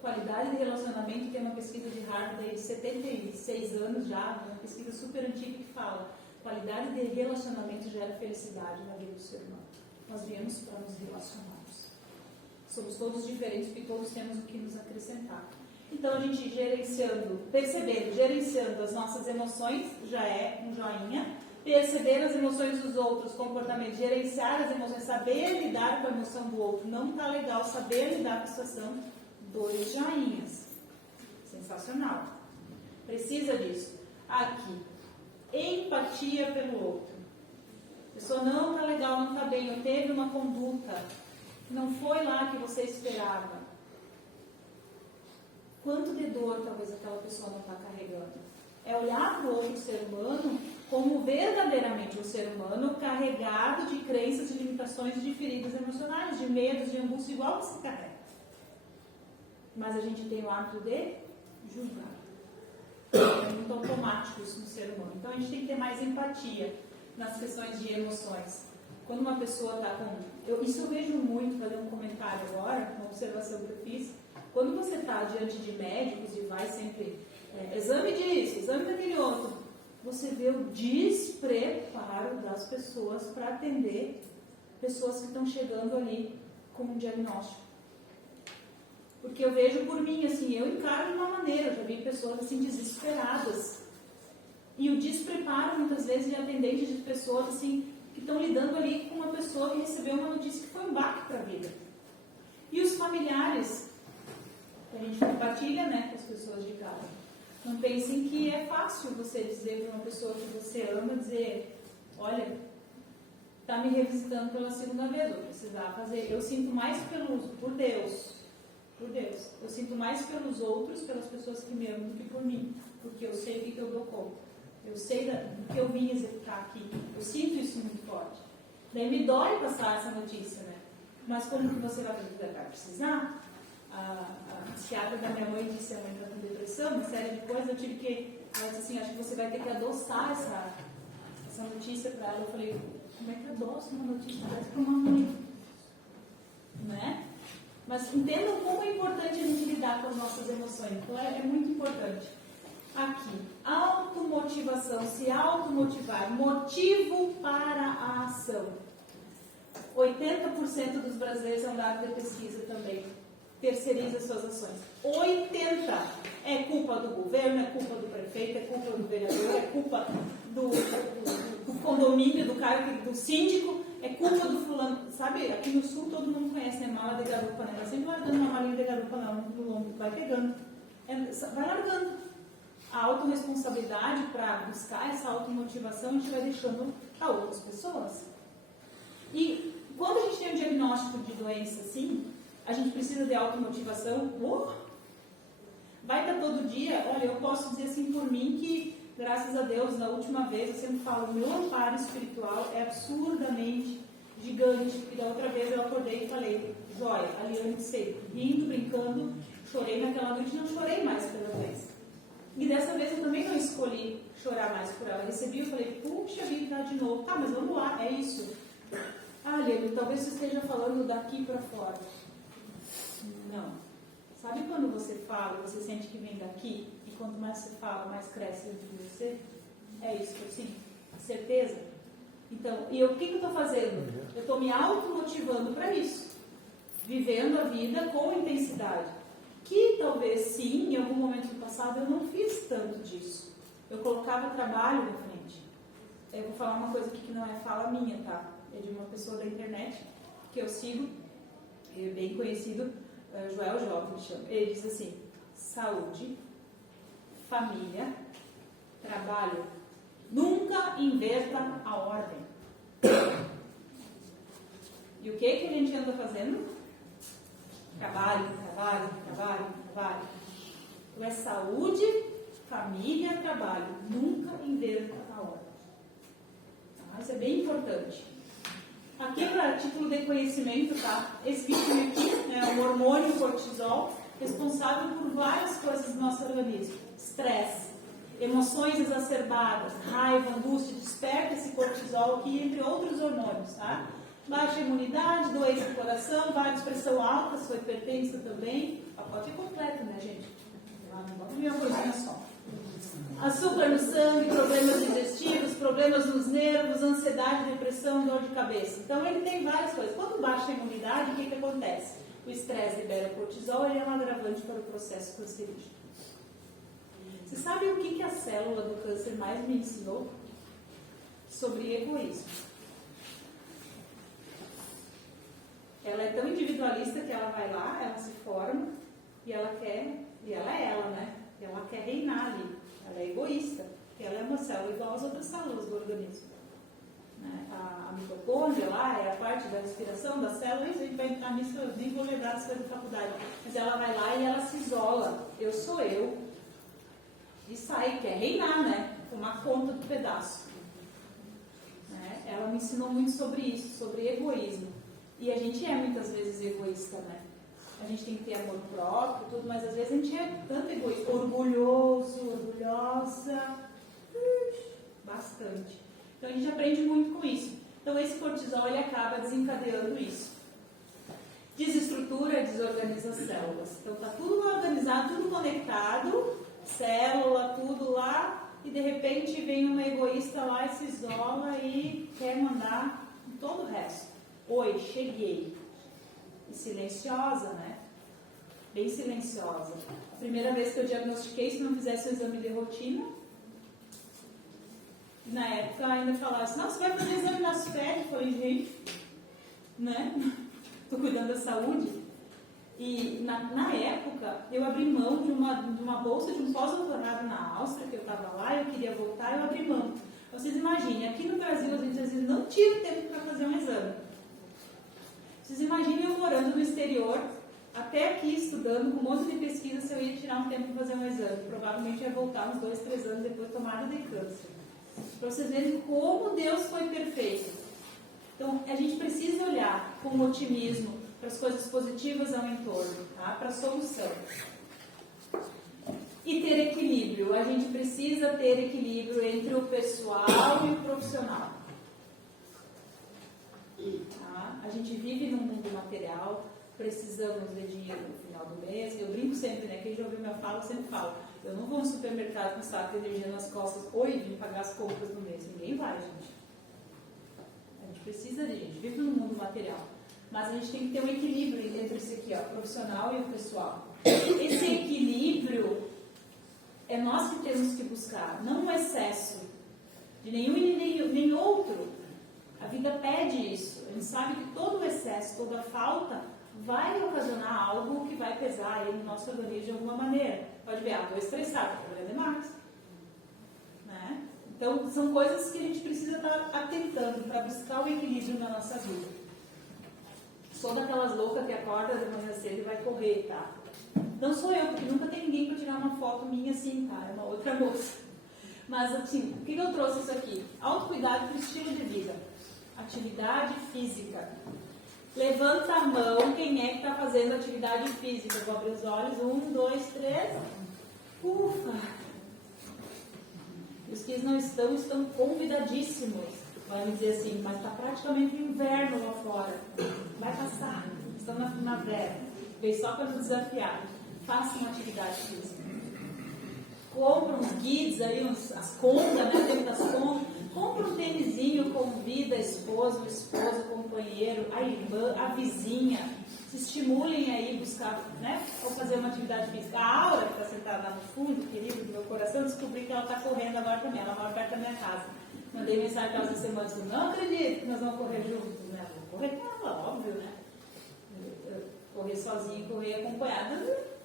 Qualidade de relacionamento, que é uma pesquisa de Harvard de 76 anos já, uma pesquisa super antiga que fala: qualidade de relacionamento gera felicidade na vida do ser humano. Nós viemos para nos relacionarmos. Somos todos diferentes porque todos temos o que nos acrescentar. Então a gente percebendo, gerenciando as nossas emoções já é um joinha. Perceber as emoções dos outros, comportamento, gerenciar as emoções, saber lidar com a emoção do outro, não está legal, saber lidar com a situação, 2 joinhas. Sensacional. Precisa disso. Aqui, empatia pelo outro. A pessoa não está legal, não está bem, ou teve uma conduta, não foi lá que você esperava. Quanto de dor talvez aquela pessoa não está carregando? É olhar para o outro ser humano como verdadeiramente um ser humano carregado de crenças, de limitações, de feridas emocionais, de medos, de angústia, igual você carrega. Mas a gente tem o hábito de julgar. É muito automático isso no ser humano. Então a gente tem que ter mais empatia nas questões de emoções. Quando uma pessoa está com... Isso eu vejo muito, fazer um comentário agora, uma observação que eu fiz. Quando você está diante de médicos e vai sempre... exame disso, exame daquele outro. Você vê o despreparo das pessoas para atender pessoas que estão chegando ali com um diagnóstico. Porque eu vejo por mim, assim, eu encaro de uma maneira, eu já vi pessoas assim desesperadas. E o despreparo, muitas vezes, de atendentes de pessoas assim, que estão lidando ali com uma pessoa que recebeu uma notícia que foi um baque para a vida. E os familiares, que a gente compartilha, né, com as pessoas de casa. Não pensem que é fácil você dizer para uma pessoa que você ama, dizer, olha, está me revisitando pela segunda vez, vou precisar fazer. Eu sinto mais por Deus, eu sinto mais pelos outros, pelas pessoas que me amam, do que por mim, porque eu sei o que eu dou conta, eu sei do que eu vim executar aqui, eu sinto isso muito forte. Daí me dói passar essa notícia, né? Mas como que você vai precisar? A psiquiatra da minha mãe disse: a mãe está com depressão, uma série de coisas. Eu tive que, ela disse assim: acho que você vai ter que adoçar essa notícia para ela. Eu falei: como é que adoça uma notícia dessa para uma mãe? Né? Mas entendam como é importante a gente lidar com as nossas emoções. Então é muito importante. aqui, automotivação, se automotivar, motivo para a ação. 80% dos brasileiros é um dado de pesquisa também. Terceiriza suas ações. 80%. É culpa do governo, é culpa do prefeito, é culpa do vereador, é culpa do condomínio, do cara, do síndico, é culpa do fulano. Sabe, aqui no sul todo mundo conhece, né? Mala de garupa, né? Ela sempre largando uma malinha de garupa no ombro, vai pegando. Vai largando. A autorresponsabilidade para buscar essa automotivação a gente vai deixando para outras pessoas. E quando a gente tem um diagnóstico de doença assim, a gente precisa de automotivação. Vai estar todo dia. Olha, eu posso dizer assim por mim que, graças a Deus, na última vez, eu sempre falo, meu amparo espiritual é absurdamente gigante. E da outra vez eu acordei e falei, joia, a Liane sempre, rindo, brincando, chorei naquela noite, não chorei mais pela doença. E dessa vez eu também não escolhi chorar mais por ela. Recebi e falei, puxa vida, de novo. Tá, mas vamos lá, é isso. Ah, Liane, talvez você esteja falando daqui para fora. Não. Sabe quando você fala, você sente que vem daqui, e quanto mais você fala, mais cresce dentro de você? É isso que eu sinto. Certeza? Então, e o que eu estou fazendo? Eu estou me automotivando para isso. Vivendo a vida com intensidade. Que talvez sim, em algum momento do passado, eu não fiz tanto disso. Eu colocava trabalho na frente. Eu vou falar uma coisa aqui que não é fala minha, tá? É de uma pessoa da internet que eu sigo, é bem conhecido, Joel Jovem chama. Ele diz assim: saúde, família, trabalho, nunca inverta a ordem. E o que a gente anda fazendo? Trabalho. Então é saúde, família, trabalho, nunca inverta a ordem. Tá? Isso é bem importante. Aqui, para título de conhecimento, tá? Esse bichinho aqui, né, o hormônio cortisol, responsável por várias coisas no nosso organismo. Estresse, emoções exacerbadas, raiva, angústia, desperta esse cortisol aqui, entre outros hormônios, tá? Baixa imunidade, doença do coração, vários pressão alta, se for hipertensa também. O pacote é completo, né, gente? Não bota uma coisinha só. Açúcar no sangue, problemas digestivos, problemas nos nervos, ansiedade, depressão, dor de cabeça. Então ele tem várias coisas. Quando baixa a imunidade, o que acontece? O estresse libera cortisol e é um agravante para o processo cancerígeno. Você sabe o que a célula do câncer mais me ensinou? Sobre egoísmo. Ela é tão individualista que ela vai lá, ela se forma e ela quer, e ela é ela, né? Ela quer reinar ali. Ela é egoísta, porque ela é uma célula igual às outras células do organismo. Né? A mitocôndria lá é a parte da respiração da célula, isso a gente vai entrar nisso, eu nem vou lembrar as coisas da faculdade. Mas ela vai lá e ela se isola. Eu sou eu. E sai, quer reinar, né? Tomar conta do pedaço. Né? Ela me ensinou muito sobre isso, sobre egoísmo. E a gente é muitas vezes egoísta, né? A gente tem que ter amor próprio, tudo, mas às vezes a gente é tanto egoísta, orgulhoso, orgulhosa, bastante. Então a gente aprende muito com isso. Então esse cortisol, ele acaba desencadeando isso. Desestrutura, desorganiza as células. Então tá tudo organizado, tudo conectado, célula, tudo lá, e de repente vem uma egoísta lá e se isola e quer mandar em todo o resto. Oi, cheguei. E silenciosa, né? Bem silenciosa. A primeira vez que eu diagnostiquei, se não fizesse o exame de rotina, na época ainda falava assim, não, você vai fazer exame nas férias. Eu falei, gente, né? Estou cuidando da saúde. E na época, eu abri mão de uma bolsa de um pós-doutorado na Áustria, que eu estava lá, eu queria voltar, eu abri mão. Vocês imaginem, aqui no Brasil a gente às vezes não tira tempo para fazer um exame. Vocês imaginem eu morando no exterior, até aqui estudando, com um monte de pesquisa, se eu ia tirar um tempo para fazer um exame. Provavelmente ia voltar uns 2, 3 anos depois tomada de câncer. Para vocês verem como Deus foi perfeito. Então, a gente precisa olhar com otimismo para as coisas positivas ao entorno, tá? Para a solução. E ter equilíbrio. A gente precisa ter equilíbrio entre o pessoal e o profissional. Tá? A gente vive num mundo material, precisamos de dinheiro no final do mês. Eu brinco sempre, né? Quem já ouviu minha fala, eu sempre falo. Eu não vou no supermercado com saco de energia nas costas. Oi, vim pagar as compras do mês. Ninguém vai, gente. A gente precisa de gente. Vive no mundo material. Mas a gente tem que ter um equilíbrio entre esse aqui, ó, o profissional e o pessoal. Esse equilíbrio é nós que temos que buscar, não um excesso de nenhum e nem outro. A vida pede isso. A gente sabe que todo o excesso, toda a falta vai ocasionar algo que vai pesar aí no nosso organismo de alguma maneira. Pode ver, estou estressado, estou trabalhando demais. Né? Então, são coisas que a gente precisa estar atentando para buscar o equilíbrio na nossa vida. Sou daquelas loucas que acorda de manhã cedo e vai correr, tá? Não sou eu, porque nunca tem ninguém para tirar uma foto minha assim, tá? É uma outra moça. Mas, assim, o que eu trouxe isso aqui? Autocuidado para o estilo de vida. Atividade física. Levanta a mão quem é que está fazendo atividade física. Vou abrir os olhos. 1, 2, 3. Ufa! Os que não estão convidadíssimos. Vai me dizer assim, mas está praticamente inverno lá fora. Vai passar. Estão na primavera. Veio só para nos desafiar. Façam uma atividade física. Compra uns guides aí, as condas, né? Tempo das condas. Compra um tênisinho, convida a esposa, o esposo, o companheiro, a irmã, a vizinha. Se estimulem aí buscar, né? Ou fazer uma atividade física. A Aura, que está sentada lá no fundo, querido do meu coração, descobri que ela está correndo agora também. Ela mora perto da minha casa. Mandei mensagem para ela essa semana, disse, não acredito que nós vamos correr juntos, né? Vou correr com ela, óbvio, né? Correr sozinha e correr acompanhada,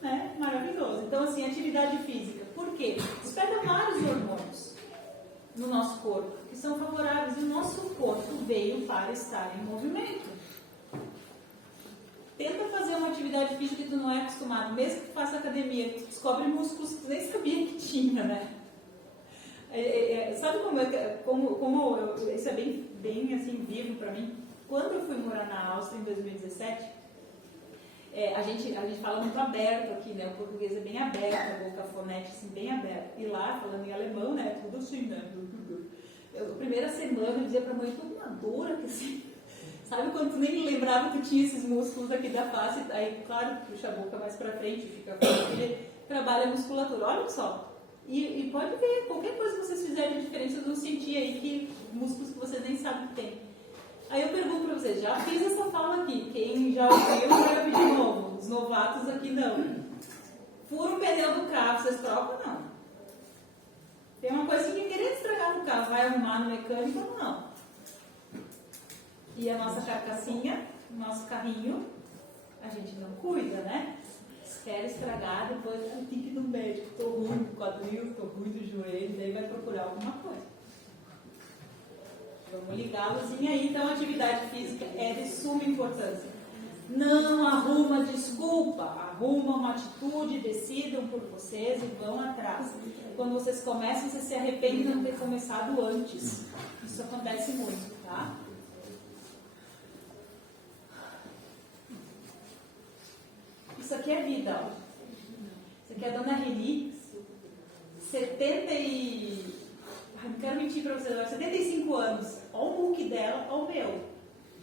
né? Maravilhoso. Então, assim, atividade física. Por quê? Despega vários hormônios no nosso corpo, que são favoráveis. E o nosso corpo veio para estar em movimento. Tenta fazer uma atividade física que tu não é acostumado, mesmo que tu faça academia, tu descobre músculos que tu nem sabia que tinha, né? Sabe isso é bem assim, vivo para mim? Quando eu fui morar na Áustria em 2017, a gente fala muito aberto aqui, né? O português é bem aberto, a boca fonete assim, bem aberta. E lá, falando em alemão, né? Tudo assim, né? A primeira semana eu dizia pra mãe, tô com uma dor aqui assim. Sabe quando tu nem lembrava que tinha esses músculos aqui da face? Aí, claro, puxa a boca mais pra frente, fica ele trabalha a musculatura. Olha só. E pode ver, qualquer coisa que vocês fizerem de diferente, vocês vão sentir aí que músculos que vocês nem sabem que tem. Aí eu pergunto pra vocês, já fiz essa fala aqui, quem já ouviu, vai ouvir de novo. Os novatos aqui não. Fura o pneu do carro, vocês trocam ou não? Tem uma coisinha querendo estragar no carro, vai arrumar no mecânico ou não? E a nossa carcassinha, o nosso carrinho, a gente não cuida, né? Quer estragar, depois tem que ir no médico, tô ruim do quadril, tô ruim do joelho, daí vai procurar alguma coisa. Vamos ligar a luzinha aí, então a atividade física é de suma importância. Não arruma desculpa, arruma uma atitude, decidam por vocês e vão atrás. Quando vocês começam, vocês se arrependem de não ter começado antes. Isso acontece muito, tá? Isso aqui é vida, ó. Isso aqui é a Dona Reni, 70 e... não quero mentir pra vocês, 75 anos. Olha o book dela, olha o meu.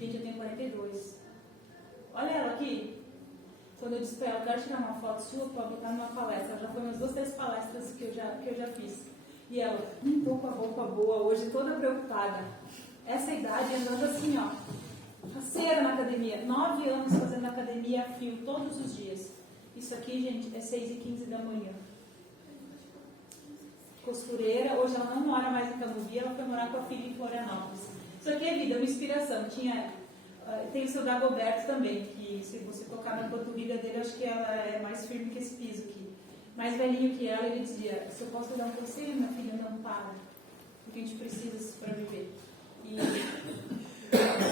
Gente, eu tenho 42. Olha ela aqui. Quando eu disse pra ela, eu quero tirar uma foto sua pra botar numa palestra. Ela já foi umas 2, 3 palestras que eu já fiz. E ela, tô com a roupa boa hoje, toda preocupada. Essa idade andando assim, ó. Faceira na academia. 9 anos fazendo academia a fio todos os dias. Isso aqui, gente, é 6h15 da manhã. Costureira, hoje ela não mora mais em Camuvi, ela foi morar com a filha em Florianópolis. Isso aqui é vida, uma inspiração. Tem o seu Dagoberto também, que se você tocar na panturrilha dele, acho que ela é mais firme que esse piso aqui. Mais velhinho que ela, ele dizia, se eu posso dar um conselho, minha filha, não para. Porque a gente precisa para viver. E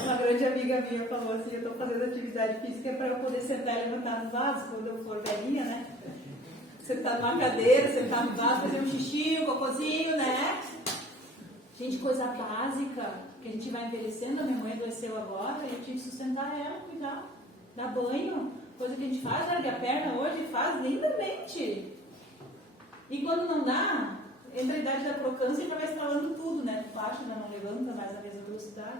uma grande amiga minha falou assim, eu estou fazendo atividade física para eu poder sentar e levantar no vaso quando eu for velhinha, né? Sentar numa cadeira, sentar no vaso, fazer um xixi, um cocôzinho, né? Gente, coisa básica, que a gente vai envelhecendo. A minha mãe adoeceu agora, eu tive que sustentar ela, cuidar, dar banho, coisa que a gente faz, ergue a perna hoje, faz lindamente. E quando não dá, entra a idade da crocância e já vai instalando tudo, né? Tu baixa, ainda não levanta mais na mesma velocidade.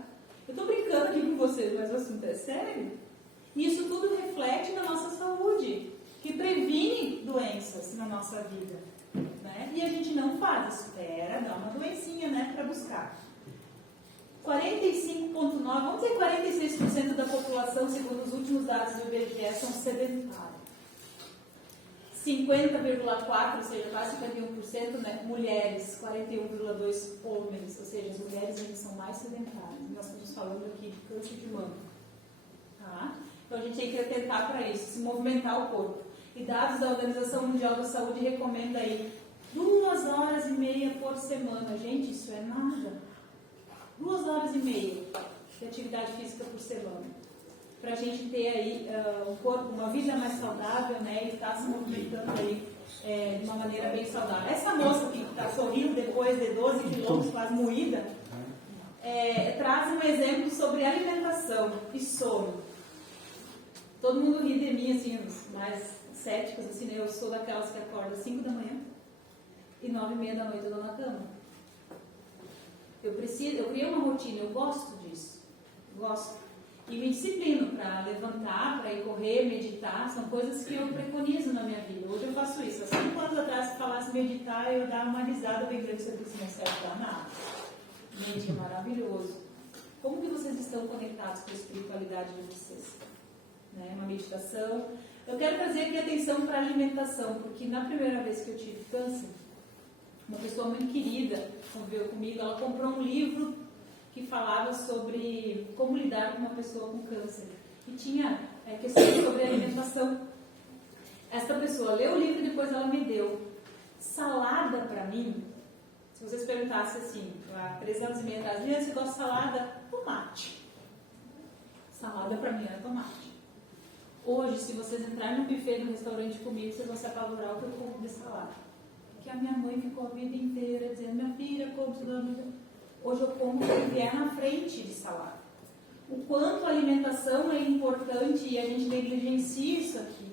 Eu tô brincando aqui com vocês, mas o assunto é sério. E isso tudo reflete na nossa saúde. que previne doenças na nossa vida, né? E a gente não faz, espera, dá uma doencinha, né, para buscar. 45,9%, vamos dizer 46% da população, segundo os últimos dados do IBGE, são sedentários. 50,4%, ou seja, quase 51%, né, mulheres, 41,2% homens, ou seja, as mulheres ainda são mais sedentárias. Nós estamos falando aqui de câncer de mama. Tá? Então a gente tem que atentar para isso, se movimentar o corpo. E dados da Organização Mundial da Saúde recomenda aí 2h30 por semana. Gente, isso é nada. 2h30 de atividade física por semana. Para a gente ter aí um corpo, uma vida mais saudável, né? E estar se movimentando aí de uma maneira bem saudável. Essa moça que está sorrindo depois de 12 quilômetros, quase moída, traz um exemplo sobre alimentação e sono. Todo mundo ri de mim, assim, os mais céticos, assim, né? Eu sou daquelas que acorda às 5 da manhã e 9h30 da noite eu estou na cama. Eu criei uma rotina, eu gosto disso. Gosto. E me disciplino para levantar, para ir correr, meditar, são coisas que eu preconizo na minha vida. Hoje eu faço isso. Há 5 anos atrás, se falasse meditar, eu dava uma risada bem grande, você disse, não serve para nada. Gente, é maravilhoso. Como que vocês estão conectados com a espiritualidade de vocês? Né? Uma meditação. Eu quero trazer aqui atenção para a alimentação, porque na primeira vez que eu tive câncer, uma pessoa muito querida conviveu comigo, ela comprou um livro que falava sobre como lidar com uma pessoa com câncer. E tinha questões sobre alimentação. Esta pessoa leu o livro e depois ela me deu. Salada para mim, se vocês perguntassem assim, há 3 anos e meio atrás, você gosta de salada? Tomate. Salada para mim era tomate. Hoje, se vocês entrarem no buffet do restaurante comigo, vocês vão se apavorar o que eu como de salada. Porque a minha mãe ficou a vida inteira dizendo, minha filha, come salada. Hoje eu como o que vier na frente de salada. O quanto a alimentação é importante e a gente negligencia isso aqui.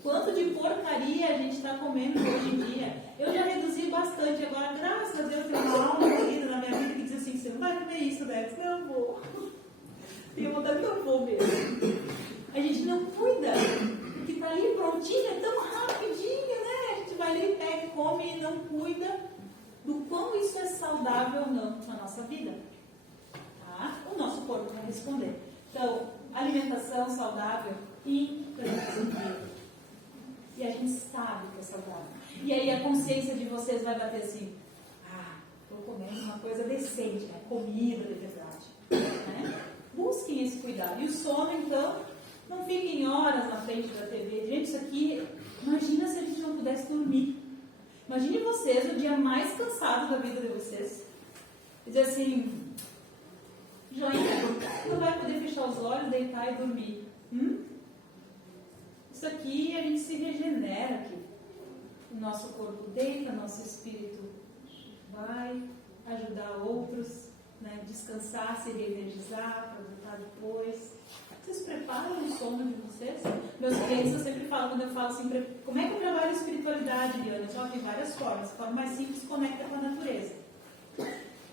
Quanto de porcaria a gente está comendo hoje em dia. Eu já reduzi bastante. Agora, graças a Deus, tem uma alma querida na minha vida que diz assim, você não vai comer isso, né? Não vou. Tenho vontade, não vou mesmo. A gente não cuida. O que está ali prontinho é tão rapidinho, né? A gente vai ali, pega, come e não cuida do quão isso é saudável ou não na nossa vida. Tá? O nosso corpo vai responder. Então, alimentação saudável imprescindível. E a gente sabe que é saudável. E aí a consciência de vocês vai bater assim, estou comendo uma coisa decente, né? Comida de verdade. Né? Busquem esse cuidado. E o sono, então, não fiquem horas na frente da TV. Gente, isso aqui, imagina se a gente não pudesse dormir. Imagine vocês o dia mais cansado da vida de vocês. E dizer assim, joinha, não vai poder fechar os olhos, deitar e dormir. Isso aqui a gente se regenera aqui. O nosso corpo deita, nosso espírito vai ajudar outros, né? Descansar, se reenergizar, para voltar depois. Vocês preparam o sono de vocês? Meus clientes, eu sempre falo, quando eu falo assim, como é que eu trabalho espiritualidade, Diana? Só tem várias formas. A forma mais simples, conecta com a natureza.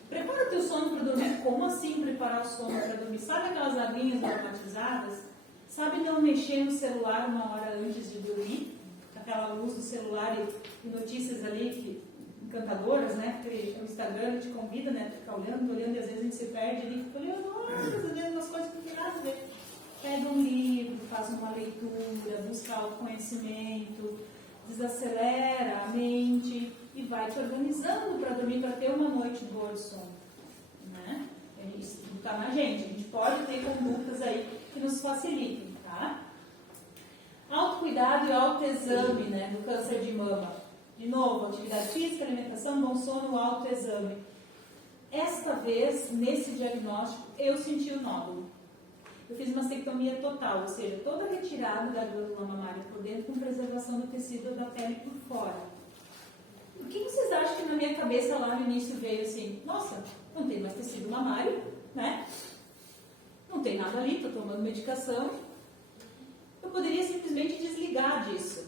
Prepara o teu sono para dormir. Como assim preparar o sono para dormir? Sabe aquelas aguinhas aromatizadas? Sabe não mexer no celular 1 hora antes de dormir? Aquela luz do celular e notícias ali encantadoras, né? Porque o Instagram te convida, né? Ficar olhando, e às vezes a gente se perde ali, fica olhando, às vezes umas coisas que não tem nada a ver. Pega um livro, faz uma leitura, busca autoconhecimento, desacelera a mente e vai te organizando para dormir, para ter uma noite boa de sono. Né? Isso está na gente. A gente pode ter condutas aí que nos facilitem, tá? Autocuidado e autoexame, né, do câncer de mama. De novo, atividade física, alimentação, bom sono, autoexame. Esta vez, nesse diagnóstico, eu senti o nódulo. Eu fiz uma mastectomia total, ou seja, toda retirada da glândula mamária por dentro com preservação do tecido da pele por fora. O que vocês acham que na minha cabeça lá no início veio assim, nossa, não tem mais tecido mamário, né? Não tem nada ali, estou tomando medicação. Eu poderia simplesmente desligar disso.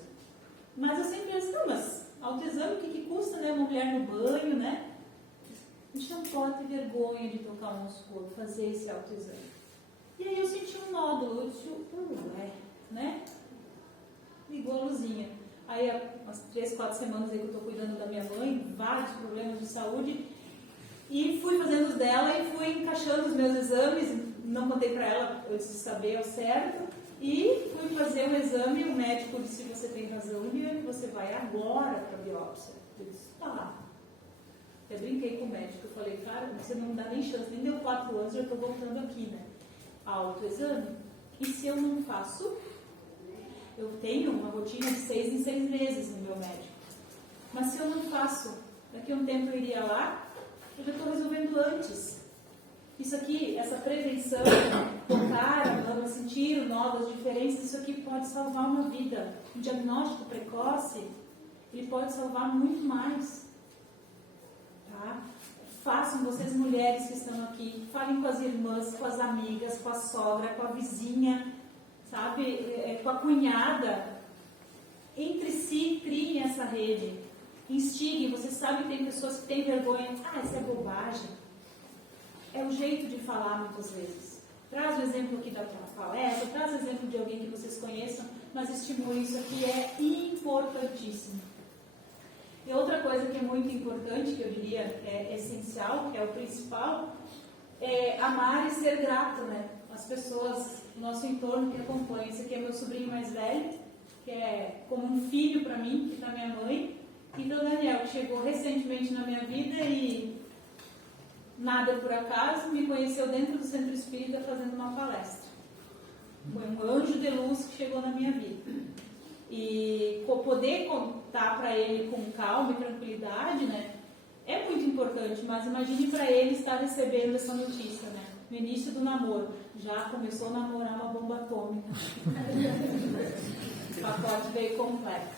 Mas eu sempre penso, não, mas autoexame, o que custa, né? Uma mulher no banho, né? A gente não pode ter vergonha de tocar o nosso corpo, fazer esse autoexame. E aí eu senti um nódulo, eu disse, né? ligou a luzinha. Aí, há umas 3, 4 semanas aí que eu estou cuidando da minha mãe, vários problemas de saúde, e fui fazendo os dela e fui encaixando os meus exames, não contei para ela antes de saber ao certo, e fui fazer um exame, o médico disse, você tem razão, Liane, você vai agora para a biópsia. Eu disse, tá. Eu brinquei com o médico, eu falei, cara, você não dá nem chance, nem deu 4 anos, já estou voltando aqui, né? Autoexame. E se eu não faço? Eu tenho uma rotina de 6 em 6 meses no meu médico. Mas se eu não faço, daqui a um tempo eu iria lá, eu já estou resolvendo antes. Isso aqui, essa prevenção, tocar, sentir novas diferenças, isso aqui pode salvar uma vida. Um diagnóstico precoce, ele pode salvar muito mais. Tá? Façam, vocês mulheres que estão aqui, falem com as irmãs, com as amigas, com a sogra, com a vizinha, sabe, com a cunhada. Entre si, criem essa rede. Instiguem, vocês sabem que tem pessoas que têm vergonha. Ah, isso é bobagem. É o jeito de falar muitas vezes. Traz o exemplo aqui da palestra, traz o exemplo de alguém que vocês conheçam, mas estimule, isso aqui é importantíssimo. E outra coisa que é muito importante, que eu diria é essencial, que é o principal, é amar e ser grato, né? As pessoas do nosso entorno que acompanham. Esse aqui é meu sobrinho mais velho, que é como um filho para mim, que da minha mãe, e do Daniel, que chegou recentemente na minha vida e nada por acaso, me conheceu dentro do Centro Espírita fazendo uma palestra. Foi um anjo de luz que chegou na minha vida. E poder contar para ele com calma e tranquilidade, né, é muito importante, mas imagine para ele estar recebendo essa notícia, né, no início do namoro. Já começou a namorar uma bomba atômica. O pacote veio completo.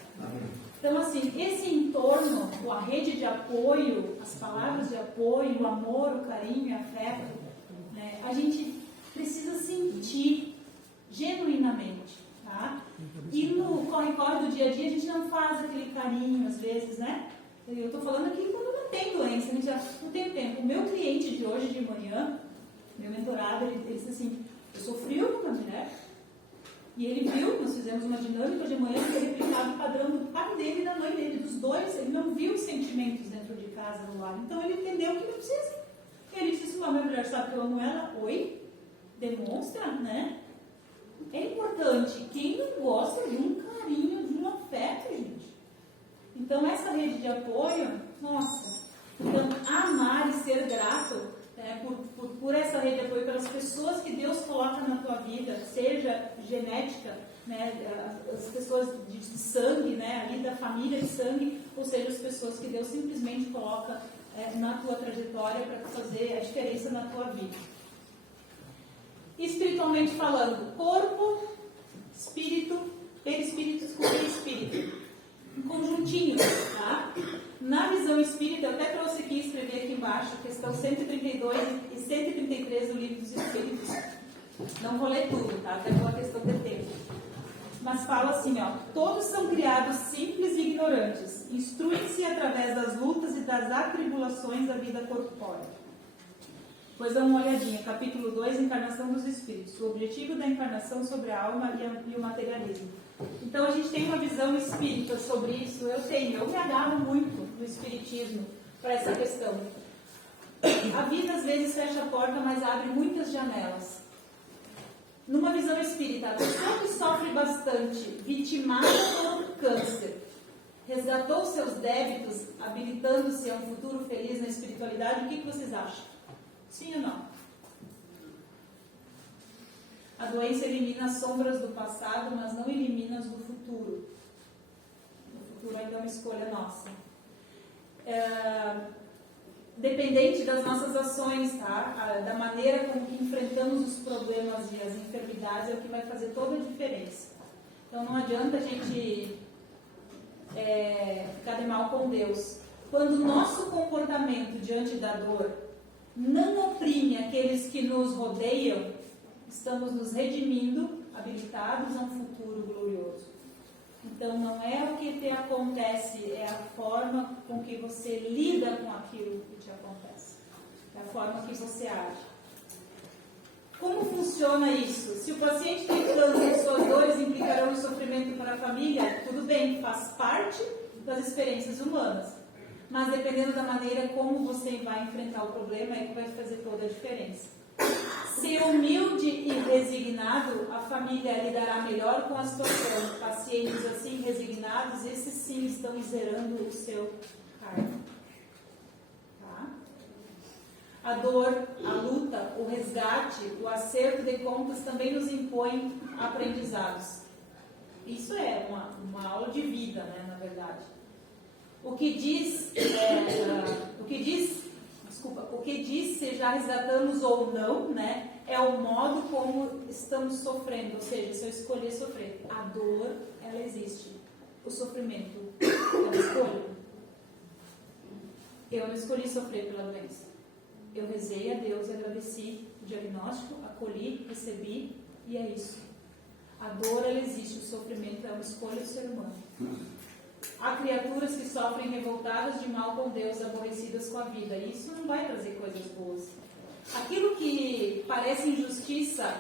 Então, assim, esse entorno, a rede de apoio, as palavras de apoio, o amor, o carinho e afeto, né, a gente precisa sentir genuinamente, tá? E no corre-corre do dia a dia, a gente não faz aquele carinho, às vezes, né? Eu estou falando aqui quando não tem doença, a gente já não tem tempo. O meu cliente de hoje de manhã, meu mentorado, ele disse assim, eu sou frio com uma mulher. E ele viu, nós fizemos uma dinâmica de manhã que replicava o padrão do pai dele e da mãe dele, dos dois. Ele não viu os sentimentos dentro de casa, no lar. Então ele entendeu que não precisa. Ele disse, minha mulher sabe que eu amo ela. Oi? Demonstra, né? É importante. Quem não gosta de um carinho, de um afeto, gente? Então essa rede de apoio, nossa. Então amar e ser grato, por essa rede de apoio, pelas pessoas que Deus coloca na tua vida, seja genética, né, as pessoas de sangue, né, ali da família de sangue, ou seja, as pessoas que Deus simplesmente coloca na tua trajetória para fazer a diferença na tua vida. Espiritualmente falando, corpo, espírito, perispírito e perispírito. Um conjuntinho, tá? Na visão espírita, eu até trouxe aqui, escrevi aqui embaixo, questão 132 e 133 do Livro dos Espíritos. Não vou ler tudo, tá? Até pela questão de tempo. Mas fala assim, ó, todos são criados simples e ignorantes, instruem-se através das lutas e das atribulações da vida corpórea. Pois dá uma olhadinha, capítulo 2, Encarnação dos Espíritos, o objetivo da encarnação sobre a alma e o materialismo. Então a gente tem uma visão espírita sobre isso, eu me agarro muito no espiritismo para essa questão. A vida às vezes fecha a porta, mas abre muitas janelas. Numa visão espírita, a pessoa que sofre bastante, vitimada por câncer, resgatou seus débitos, habilitando-se a um futuro feliz na espiritualidade, o que vocês acham? Sim ou não? A doença elimina as sombras do passado, mas não elimina as do futuro. O futuro ainda é uma escolha nossa. Dependente das nossas ações, tá? Da maneira como que enfrentamos os problemas e as enfermidades é o que vai fazer toda a diferença. Então não adianta a gente ficar de mal com Deus. Quando o nosso comportamento diante da dor não oprime aqueles que nos rodeiam, estamos nos redimindo, habilitados a um futuro glorioso. Então não é o que te acontece, é a forma com que você lida com aquilo que te acontece. É a forma que você age. como funciona isso? Se o paciente tem câncer, suas dores implicarão em sofrimento para a família, tudo bem, faz parte das experiências humanas. Mas dependendo da maneira como você vai enfrentar o problema, é que vai fazer toda a diferença. Ser humilde e resignado, a família lidará melhor com a situação. Pacientes assim resignados, esses sim estão zerando o seu karma. Tá? A dor, a luta, o resgate, o acerto de contas também nos impõem aprendizados. Isso é uma aula de vida, né, na verdade. O que diz se já resgatamos ou não, né, é o modo como estamos sofrendo, ou seja, se eu escolher sofrer. A dor, ela existe. O sofrimento, eu escolho. Eu não escolhi sofrer pela doença. Eu rezei a Deus, agradeci o diagnóstico, acolhi, recebi, e é isso. A dor, ela existe. O sofrimento é uma escolha do ser humano. Há criaturas que sofrem revoltadas de mal com Deus, aborrecidas com a vida. E isso não vai trazer coisas boas. Aquilo que parece injustiça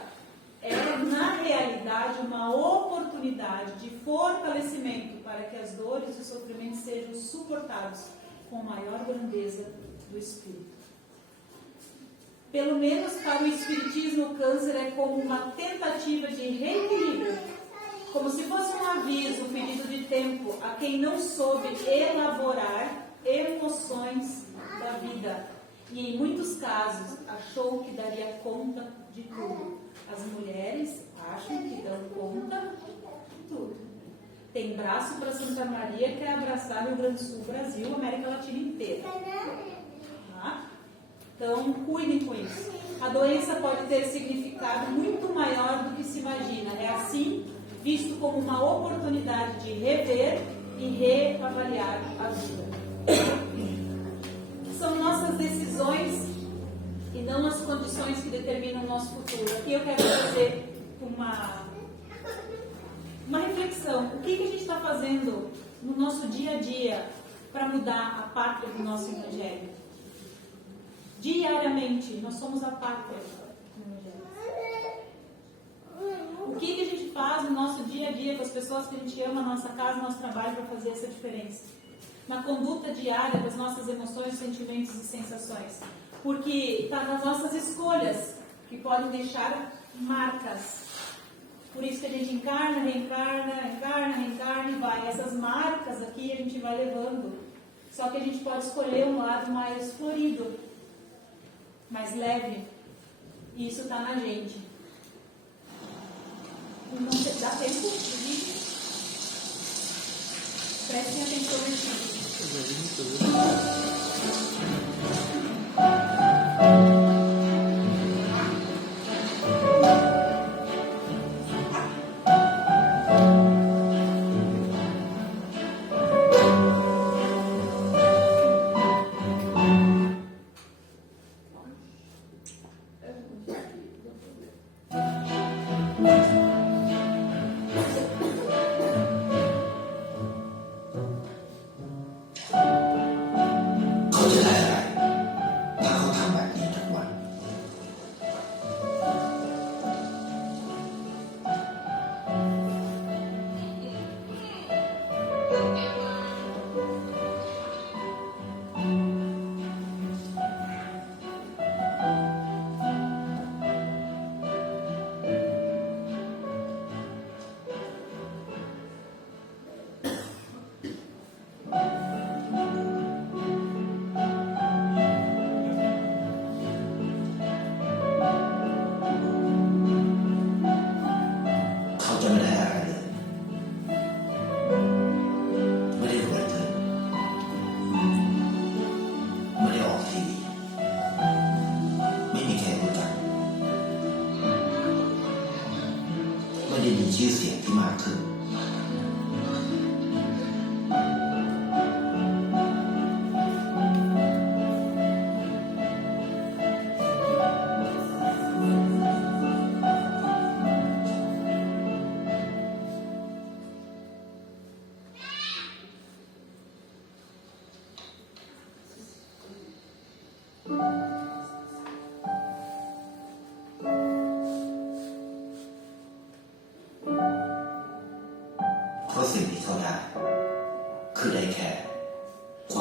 é, na realidade, uma oportunidade de fortalecimento para que as dores e os sofrimentos sejam suportados com a maior grandeza do Espírito. Pelo menos para o Espiritismo, o câncer é como uma tentativa de reequilíbrio, como se fosse um aviso, um pedido de tempo a quem não soube elaborar emoções da vida e, em muitos casos, achou que daria conta de tudo. As mulheres acham que dão conta de tudo. Tem braço para Santa Maria, que é abraçar Rio Grande do Sul, Brasil, América Latina inteira. Tá? Então, cuidem com isso. A doença pode ter significado muito maior do que se imagina. É assim, visto como uma oportunidade de rever e reavaliar a vida. São nossas decisões e não as condições que determinam o nosso futuro. Aqui eu quero fazer uma reflexão. O que a gente está fazendo no nosso dia a dia para mudar a pátria do nosso Evangelho? Diariamente, nós somos a pátria do Evangelho. O que a gente faz no nosso dia a dia com as pessoas que a gente ama, na nossa casa, no nosso trabalho, para fazer essa diferença? Na conduta diária das nossas emoções, sentimentos e sensações. Porque está nas nossas escolhas, que podem deixar marcas. Por isso que a gente encarna, reencarna e vai. Essas marcas aqui a gente vai levando. Só que a gente pode escolher um lado mais florido, mais leve. E isso está na gente. Não dá tempo de vídeo? Prestem atenção nesse vídeo.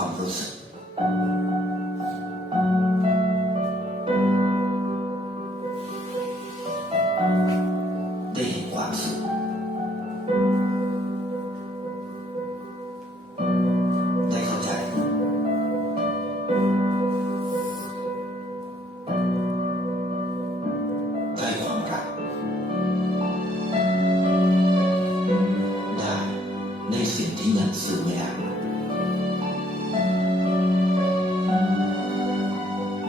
ความรู้สึกได้เห็นความสุขได้เข้าใจได้ความรักได้ในสิ่งที่เงินซื้อไม่ได้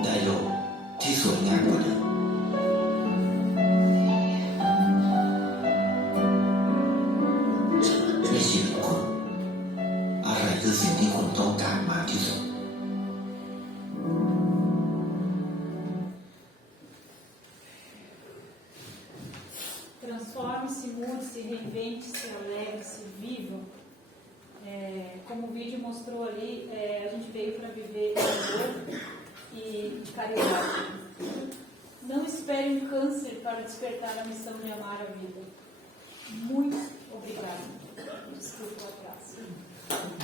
ได้โลกที่สวยงามกว่าเดิมในชีวิตคุณอะไรคือสิ่งที่คุณต้องการมากที่สุด Transforme-se, mude-se, reinvente-se, alegre-se, viva. Como o vídeo mostrou ali, a gente veio para viver amor e caridade. Não espere um câncer para despertar a missão de amar a vida. Muito obrigada. Desculpa o atraso.